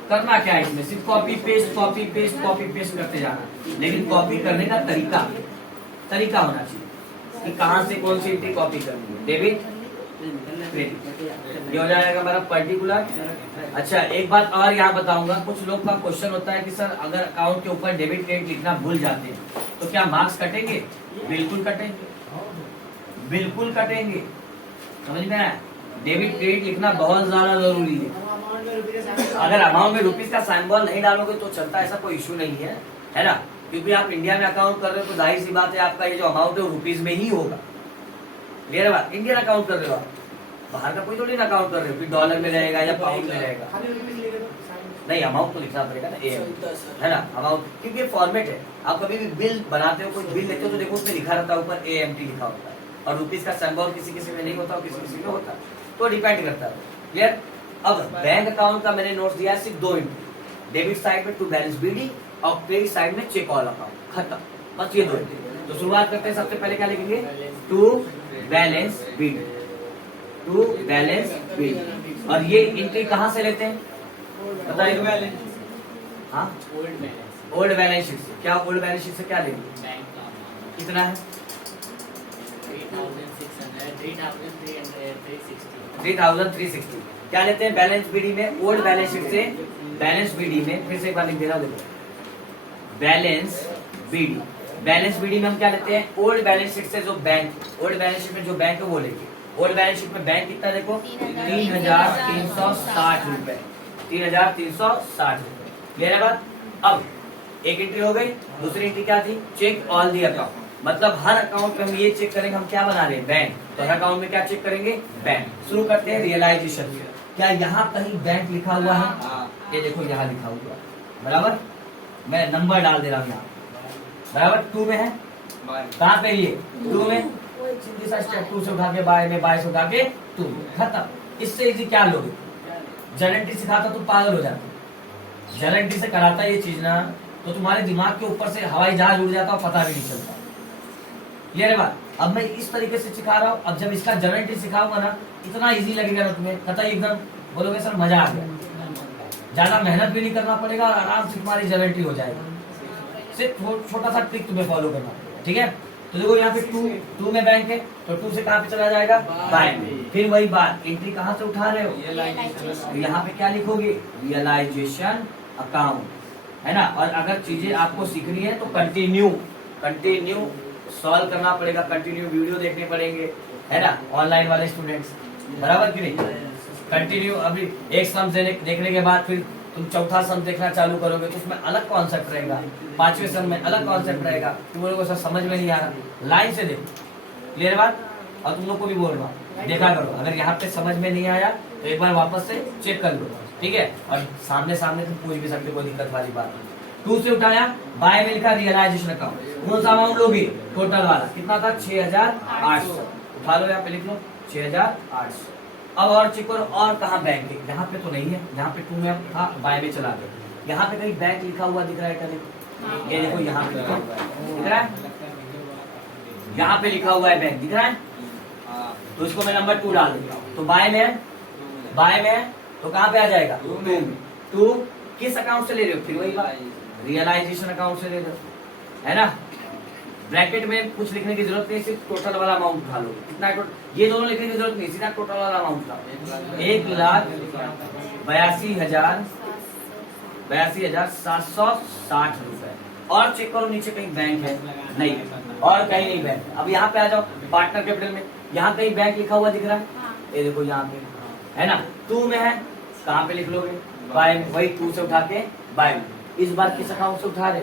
करना क्या है इसमें, सिर्फ copy paste copy paste copy paste करते जाना। लेकिन कॉपी करने का तरीका होना चाहिए कि कहाँ से कौन सी एंट्री कॉपी करनी है, डेबिट क्रेडिट, ये हो जाएगा हमारा पर्टिकुलर। अच्छा एक बात और यहाँ बताऊंगा, कुछ लोग का क्वेश्चन होता है कि सर अगर अकाउंट के ऊपर डेबिट क्रेडिट लिखना भूल जाते हैं तो क्या मार्क्स कटेंगे, बिल्कुल कटेंगे, बिल्कुल कटेंगे, समझ में आया। डेबिट क्रेडिट लिखना बहुत ज्यादा जरूरी है। अगर अमाउंट में रुपीज का सिंबल नहीं डालोगे तो चलता, ऐसा कोई इश्यू नहीं है ना, क्योंकि आप इंडिया में अकाउंट कर रहे हो तो जाहिर सी बात है आपका ये जो अमाउंट है वो रुपीज में ही होगा। क्लियर है बात? इंडियन अकाउंट कर रहे हो आप, बाहर का कोई थोड़ी ना अकाउंट कर रहे हो कि डॉलर में रहेगा या पाउंड में रहेगा। नहीं, अमाउंट तो लिखना पड़ेगा ना, है ना अमाउंट, क्योंकि फॉर्मेट है। आप कभी भी बिल बनाते हो, कोई बिल लेते हो तो देखो उसमें लिखा रहता है ऊपर AMT लिखा होता है, और रुपीज का सिंबल किसी किसी में नहीं होता और किसी किसी में होता है, तो डिपेंड करता है। क्लियर? अब बैंक अकाउंट का मैंने नोट दिया सिर्फ 2 एंट्री, डेबिट साइड में टू बैलेंस BD और क्रेडिट साइड में चेक ऑल अकाउंट, खत्म, बस ये 2 एंट्री। तो शुरुआत करते हैं, सबसे पहले क्या लिखेंगे? To balance BD, to balance BD। और ये एंट्री कहाँ से लेते हैं बताइए? हाँ, ओल्ड बैलेंस शीट से। क्या ओल्ड बैलेंस शीट से क्या लेंगे? कितना है? 3,360। क्या लेते हैं बैलेंस BD में? ओल्ड बैलेंस शीट से बैलेंस BD में, फिर से एक बार लिख दे रहा हूं, देखो बैलेंस BD। बैलेंस BD में हम क्या लेते हैं? ओल्ड बैलेंस शीट से जो बैंक, ओल्ड बैलेंस शीट में जो बैंक है वो लेंगे। ओल्ड बैलेंस शीट में बैंक कितना देखो? 3,360 रुपए, 3,360 रुपए। क्लियर है बात? अब एक एंट्री हो गई। दूसरी एंट्री क्या थी? चेक ऑल दी अकाउंट, मतलब हर अकाउंट में हम ये चेक करेंगे, हम क्या बना रहे हैं? बैंक। तो हर अकाउंट में क्या चेक करेंगे? बैंक। शुरू करते हैं रियलाइजेशन। क्या यहाँ कहीं बैंक लिखा हुआ है? ये देखो यहाँ लिखा हुआ है, बराबर। मैं नंबर डाल दे रहा हूँ यहाँ, बराबर। 2 में है, कहाँ पे? ये 2 में। सीधी सा स्टेप, 2 से उठा के बाय में, बाय से उठा के 2 में, खत्म। इससे इजी क्या लोगे? जनरेंटी सिखाता तो पागल हो जाता, जनरेंटी से कराता ये चीज ना तो तुम्हारे दिमाग के ऊपर से हवाई जहाज उड़ जाता और पता भी नहीं चलता। क्लियर है बात? अब मैं इस तरीके से सिखा रहा हूँ, अब जब इसका जनरेंटी सिखाऊंगा ना इतना इजी लगेगा ना तुम्हें, कतई एकदम बोलोगे सर मजा आ गया। ज्यादा मेहनत भी नहीं करना पड़ेगा और आराम से तुम्हारी जनरेंटी हो जाएगी। सिर्फ छोटा सा ट्रिक तुम्हें फॉलो करना पड़ेगा, ठीक है? तो देखो यहाँ पे 2 में बैंक है, तो 2 से कहाँ पे चला जाएगा? बाय में। फिर वही बात, एंट्री कहाँ से उठा रहे हो? तो यहाँ पे क्या लिखोगे? रियलाइजेशन अकाउंट, है ना। और अगर चीजें आपको सीखनी है तो कंटिन्यू सॉल्व करना पड़ेगा, कंटिन्यू वीडियो देखने पड़ेंगे, है ना, ऑनलाइन वाले स्टूडेंट्स, बराबर कि नहीं? कंटिन्यू अभी एक सम देखने के बाद फिर तुम चौथा सम देखना चालू करोगे तो उसमें अलग कॉन्सेप्ट रहेगा, 5वें सम में अलग कॉन्सेप्ट रहेगा। तुम लोगों को सब समझ में नहीं आ रहा, लाइन से देखो। क्लियर बात? और तुम लोग को भी बोल रहा हूँ, देखा करो। अगर यहाँ पे समझ में नहीं आया तो एक बार वापस से चेक कर लो, ठीक है? और सामने तुम पूछ भी सकते, कोई दिक्कत वाली बात नहीं। 2 से उठाया, बाय में लिखा रियलाइजेशन अकाउंट। कौन सा अमाउंट लोगे? टोटल वाला कितना था? 6,800। उठा लो, यहाँ पे लिख लो 6,800। अब और चेक करो, और कहाँ बैंक है? यहाँ पे तो नहीं है, यहाँ पे 2 में था, बाय में चला गया। यहाँ पे कहीं बैंक लिखा हुआ दिख रहा है क्या? देखो, ये देखो यहाँ पे लिखा हुआ है, दिख रहा है? यहाँ पे लिखा हुआ है बैंक, दिख रहा है? तो इसको मैं नंबर 2 डाल देता हूँ। तो बाय में है, तो कहाँ पे आ जाएगा? 2 में। 2 किस अकाउंट से ले रहे हो? फिर वही बात, रियलाइजेशन अकाउंट से ले रहे हो, है ना। ब्रैकेट में कुछ लिखने की जरूरत नहीं, सिर्फ टोटल वाला अमाउंट उठा लो। कितना टोटल? ये दोनों लिखने की जरूरत नहीं, सीधा टोटल वाला अमाउंट था 1,82,760 रुपए। और चेक करो नीचे कहीं बैंक है? नहीं, और कहीं नहीं बैंक। अब यहाँ पे आ जाओ पार्टनर कैपिटल में, यहाँ कहीं बैंक लिखा हुआ दिख रहा है? ये देखो यहाँ पे, है ना। 2 में है, कहाँ पे लिख लोगे? बाय में। वही 2 से उठा के बाय में। इस बार किस अकाउंट से उठा रहे?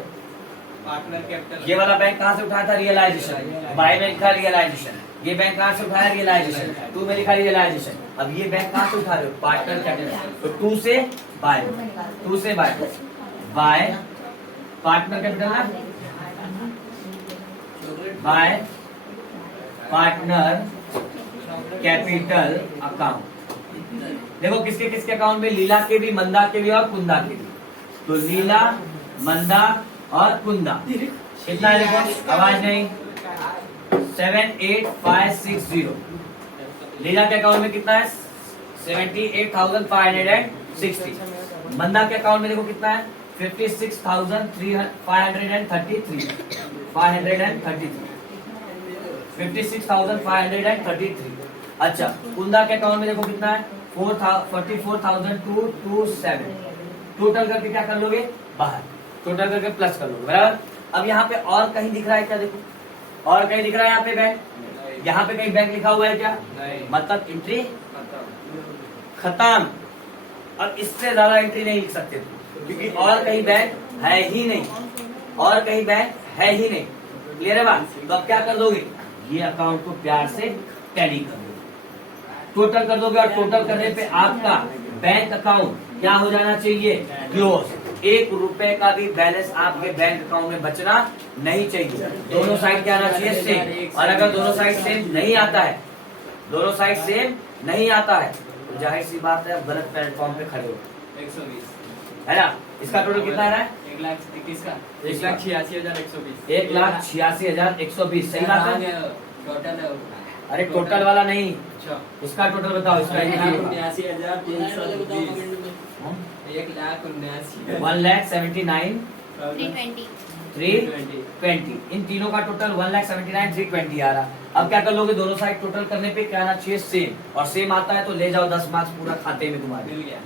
Partner capital. ये वाला बैंक कहाँ से उठाया था? रियलाइजेशन। बाय में लिखा रियलाइजेशन। ये बैंक कहाँ से उठाया? रियलाइजेशन। 2 में लिखा रियलाइजेशन। अब ये बैंक कहाँ से उठा रहे हो? Partner capital. तो 2 से बाय, 2 से बाय, बाय पार्टनर कैपिटल ना, बाय पार्टनर कैपिटल अकाउंट। देखो किसके किसके अकाउंट में? लीला के भी, मंदा के भी और कुंदा के भी। तो लीला, मंदा और कुंदा। कितना है देखो? आवाज नहीं। 78,560। लीला के अकाउंट में कितना है? 78,560। मंदा के अकाउंट में देखो कितना है? 56,533। 56,533। अच्छा, कुंदा के अकाउंट में देखो कितना है? 44,227। टोटल करके क्या कर लोगे? बाहर टोटल करके प्लस कर लोगे, बराबर। अब यहाँ पे और कहीं दिख रहा है क्या? देखो, और कहीं दिख रहा है यहाँ पे बैंक? यहाँ पे कहीं बैंक लिखा हुआ है क्या? नहीं। मतलब एंट्री खत्म। अब इससे ज्यादा एंट्री नहीं लिख सकते तुम, क्योंकि और कहीं बैंक है ही नहीं, और कहीं बैंक है ही नहीं। क्लियर है बात? तो अब क्या कर दोगे, ये अकाउंट को प्यार से टैली कर दोगे, टोटल कर दोगे, और टोटल करने पे आपका बैंक अकाउंट क्या हो जाना चाहिए, क्लोज। 1 रुपए का भी बैलेंस आपके बैंक अकाउंट में बचना नहीं चाहिए। दोनों साइड क्या आना चाहिए, सेम। और अगर दोनों साइड सेम नहीं आता है, दोनों साइड सेम नहीं आता है, तो जाहिर सी बात है, आप गलत प्लेटफॉर्म पे खड़े हो, 120 है ना। इसका टोटल कितना आ रहा है, 1,21 का 1,86,120 1,86,120। सही बात है। टोटल है। अरे टोटल वाला नहीं, अच्छा, इसका टोटल बताओ, इसका 1,79,320 1,79,000 1,79,320। 320 इन तीनों का टोटल 1,79,320 आ रहा। अब क्या कर लोगे, दोनों साइड टोटल करने पे क्या आना चाहिए, सेम। और सेम आता है तो ले जाओ 10 मार्क्स पूरा खाते में तुम्हारे। मिल गया।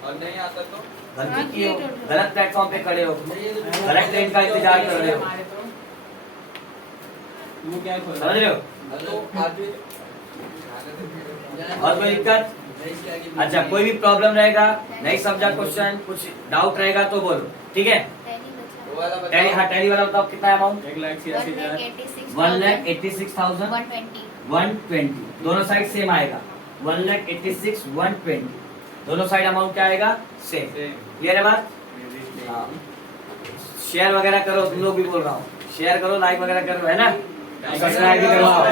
और नहीं आता तो गलती की हो, गलत प्लेटफॉर्म पे खड़े हो, गलत ट्रेन का इंतजार कर रहे हो, वो क्या खोल समझ रहे हो। और कोई दिक्कत? अच्छा, कोई भी प्रॉब्लम रहेगा, नहीं समझा क्वेश्चन, कुछ डाउट रहेगा तो बोलो, ठीक है। टैली, हाँ टैली वाला बताओ कितना अमाउंट, 1,86,000 1,86,120। 120 दोनों साइड सेम आएगा, 1,86,120 दोनों साइड अमाउंट क्या आएगा, सेम। क्लियर है बात? हाँ, शेयर वगैरह करो, तुम लोग भी बोल रहा हूँ, शेयर करो, लाइक वगैरह करो, है ना, सब्सक्राइब भी करवाओ।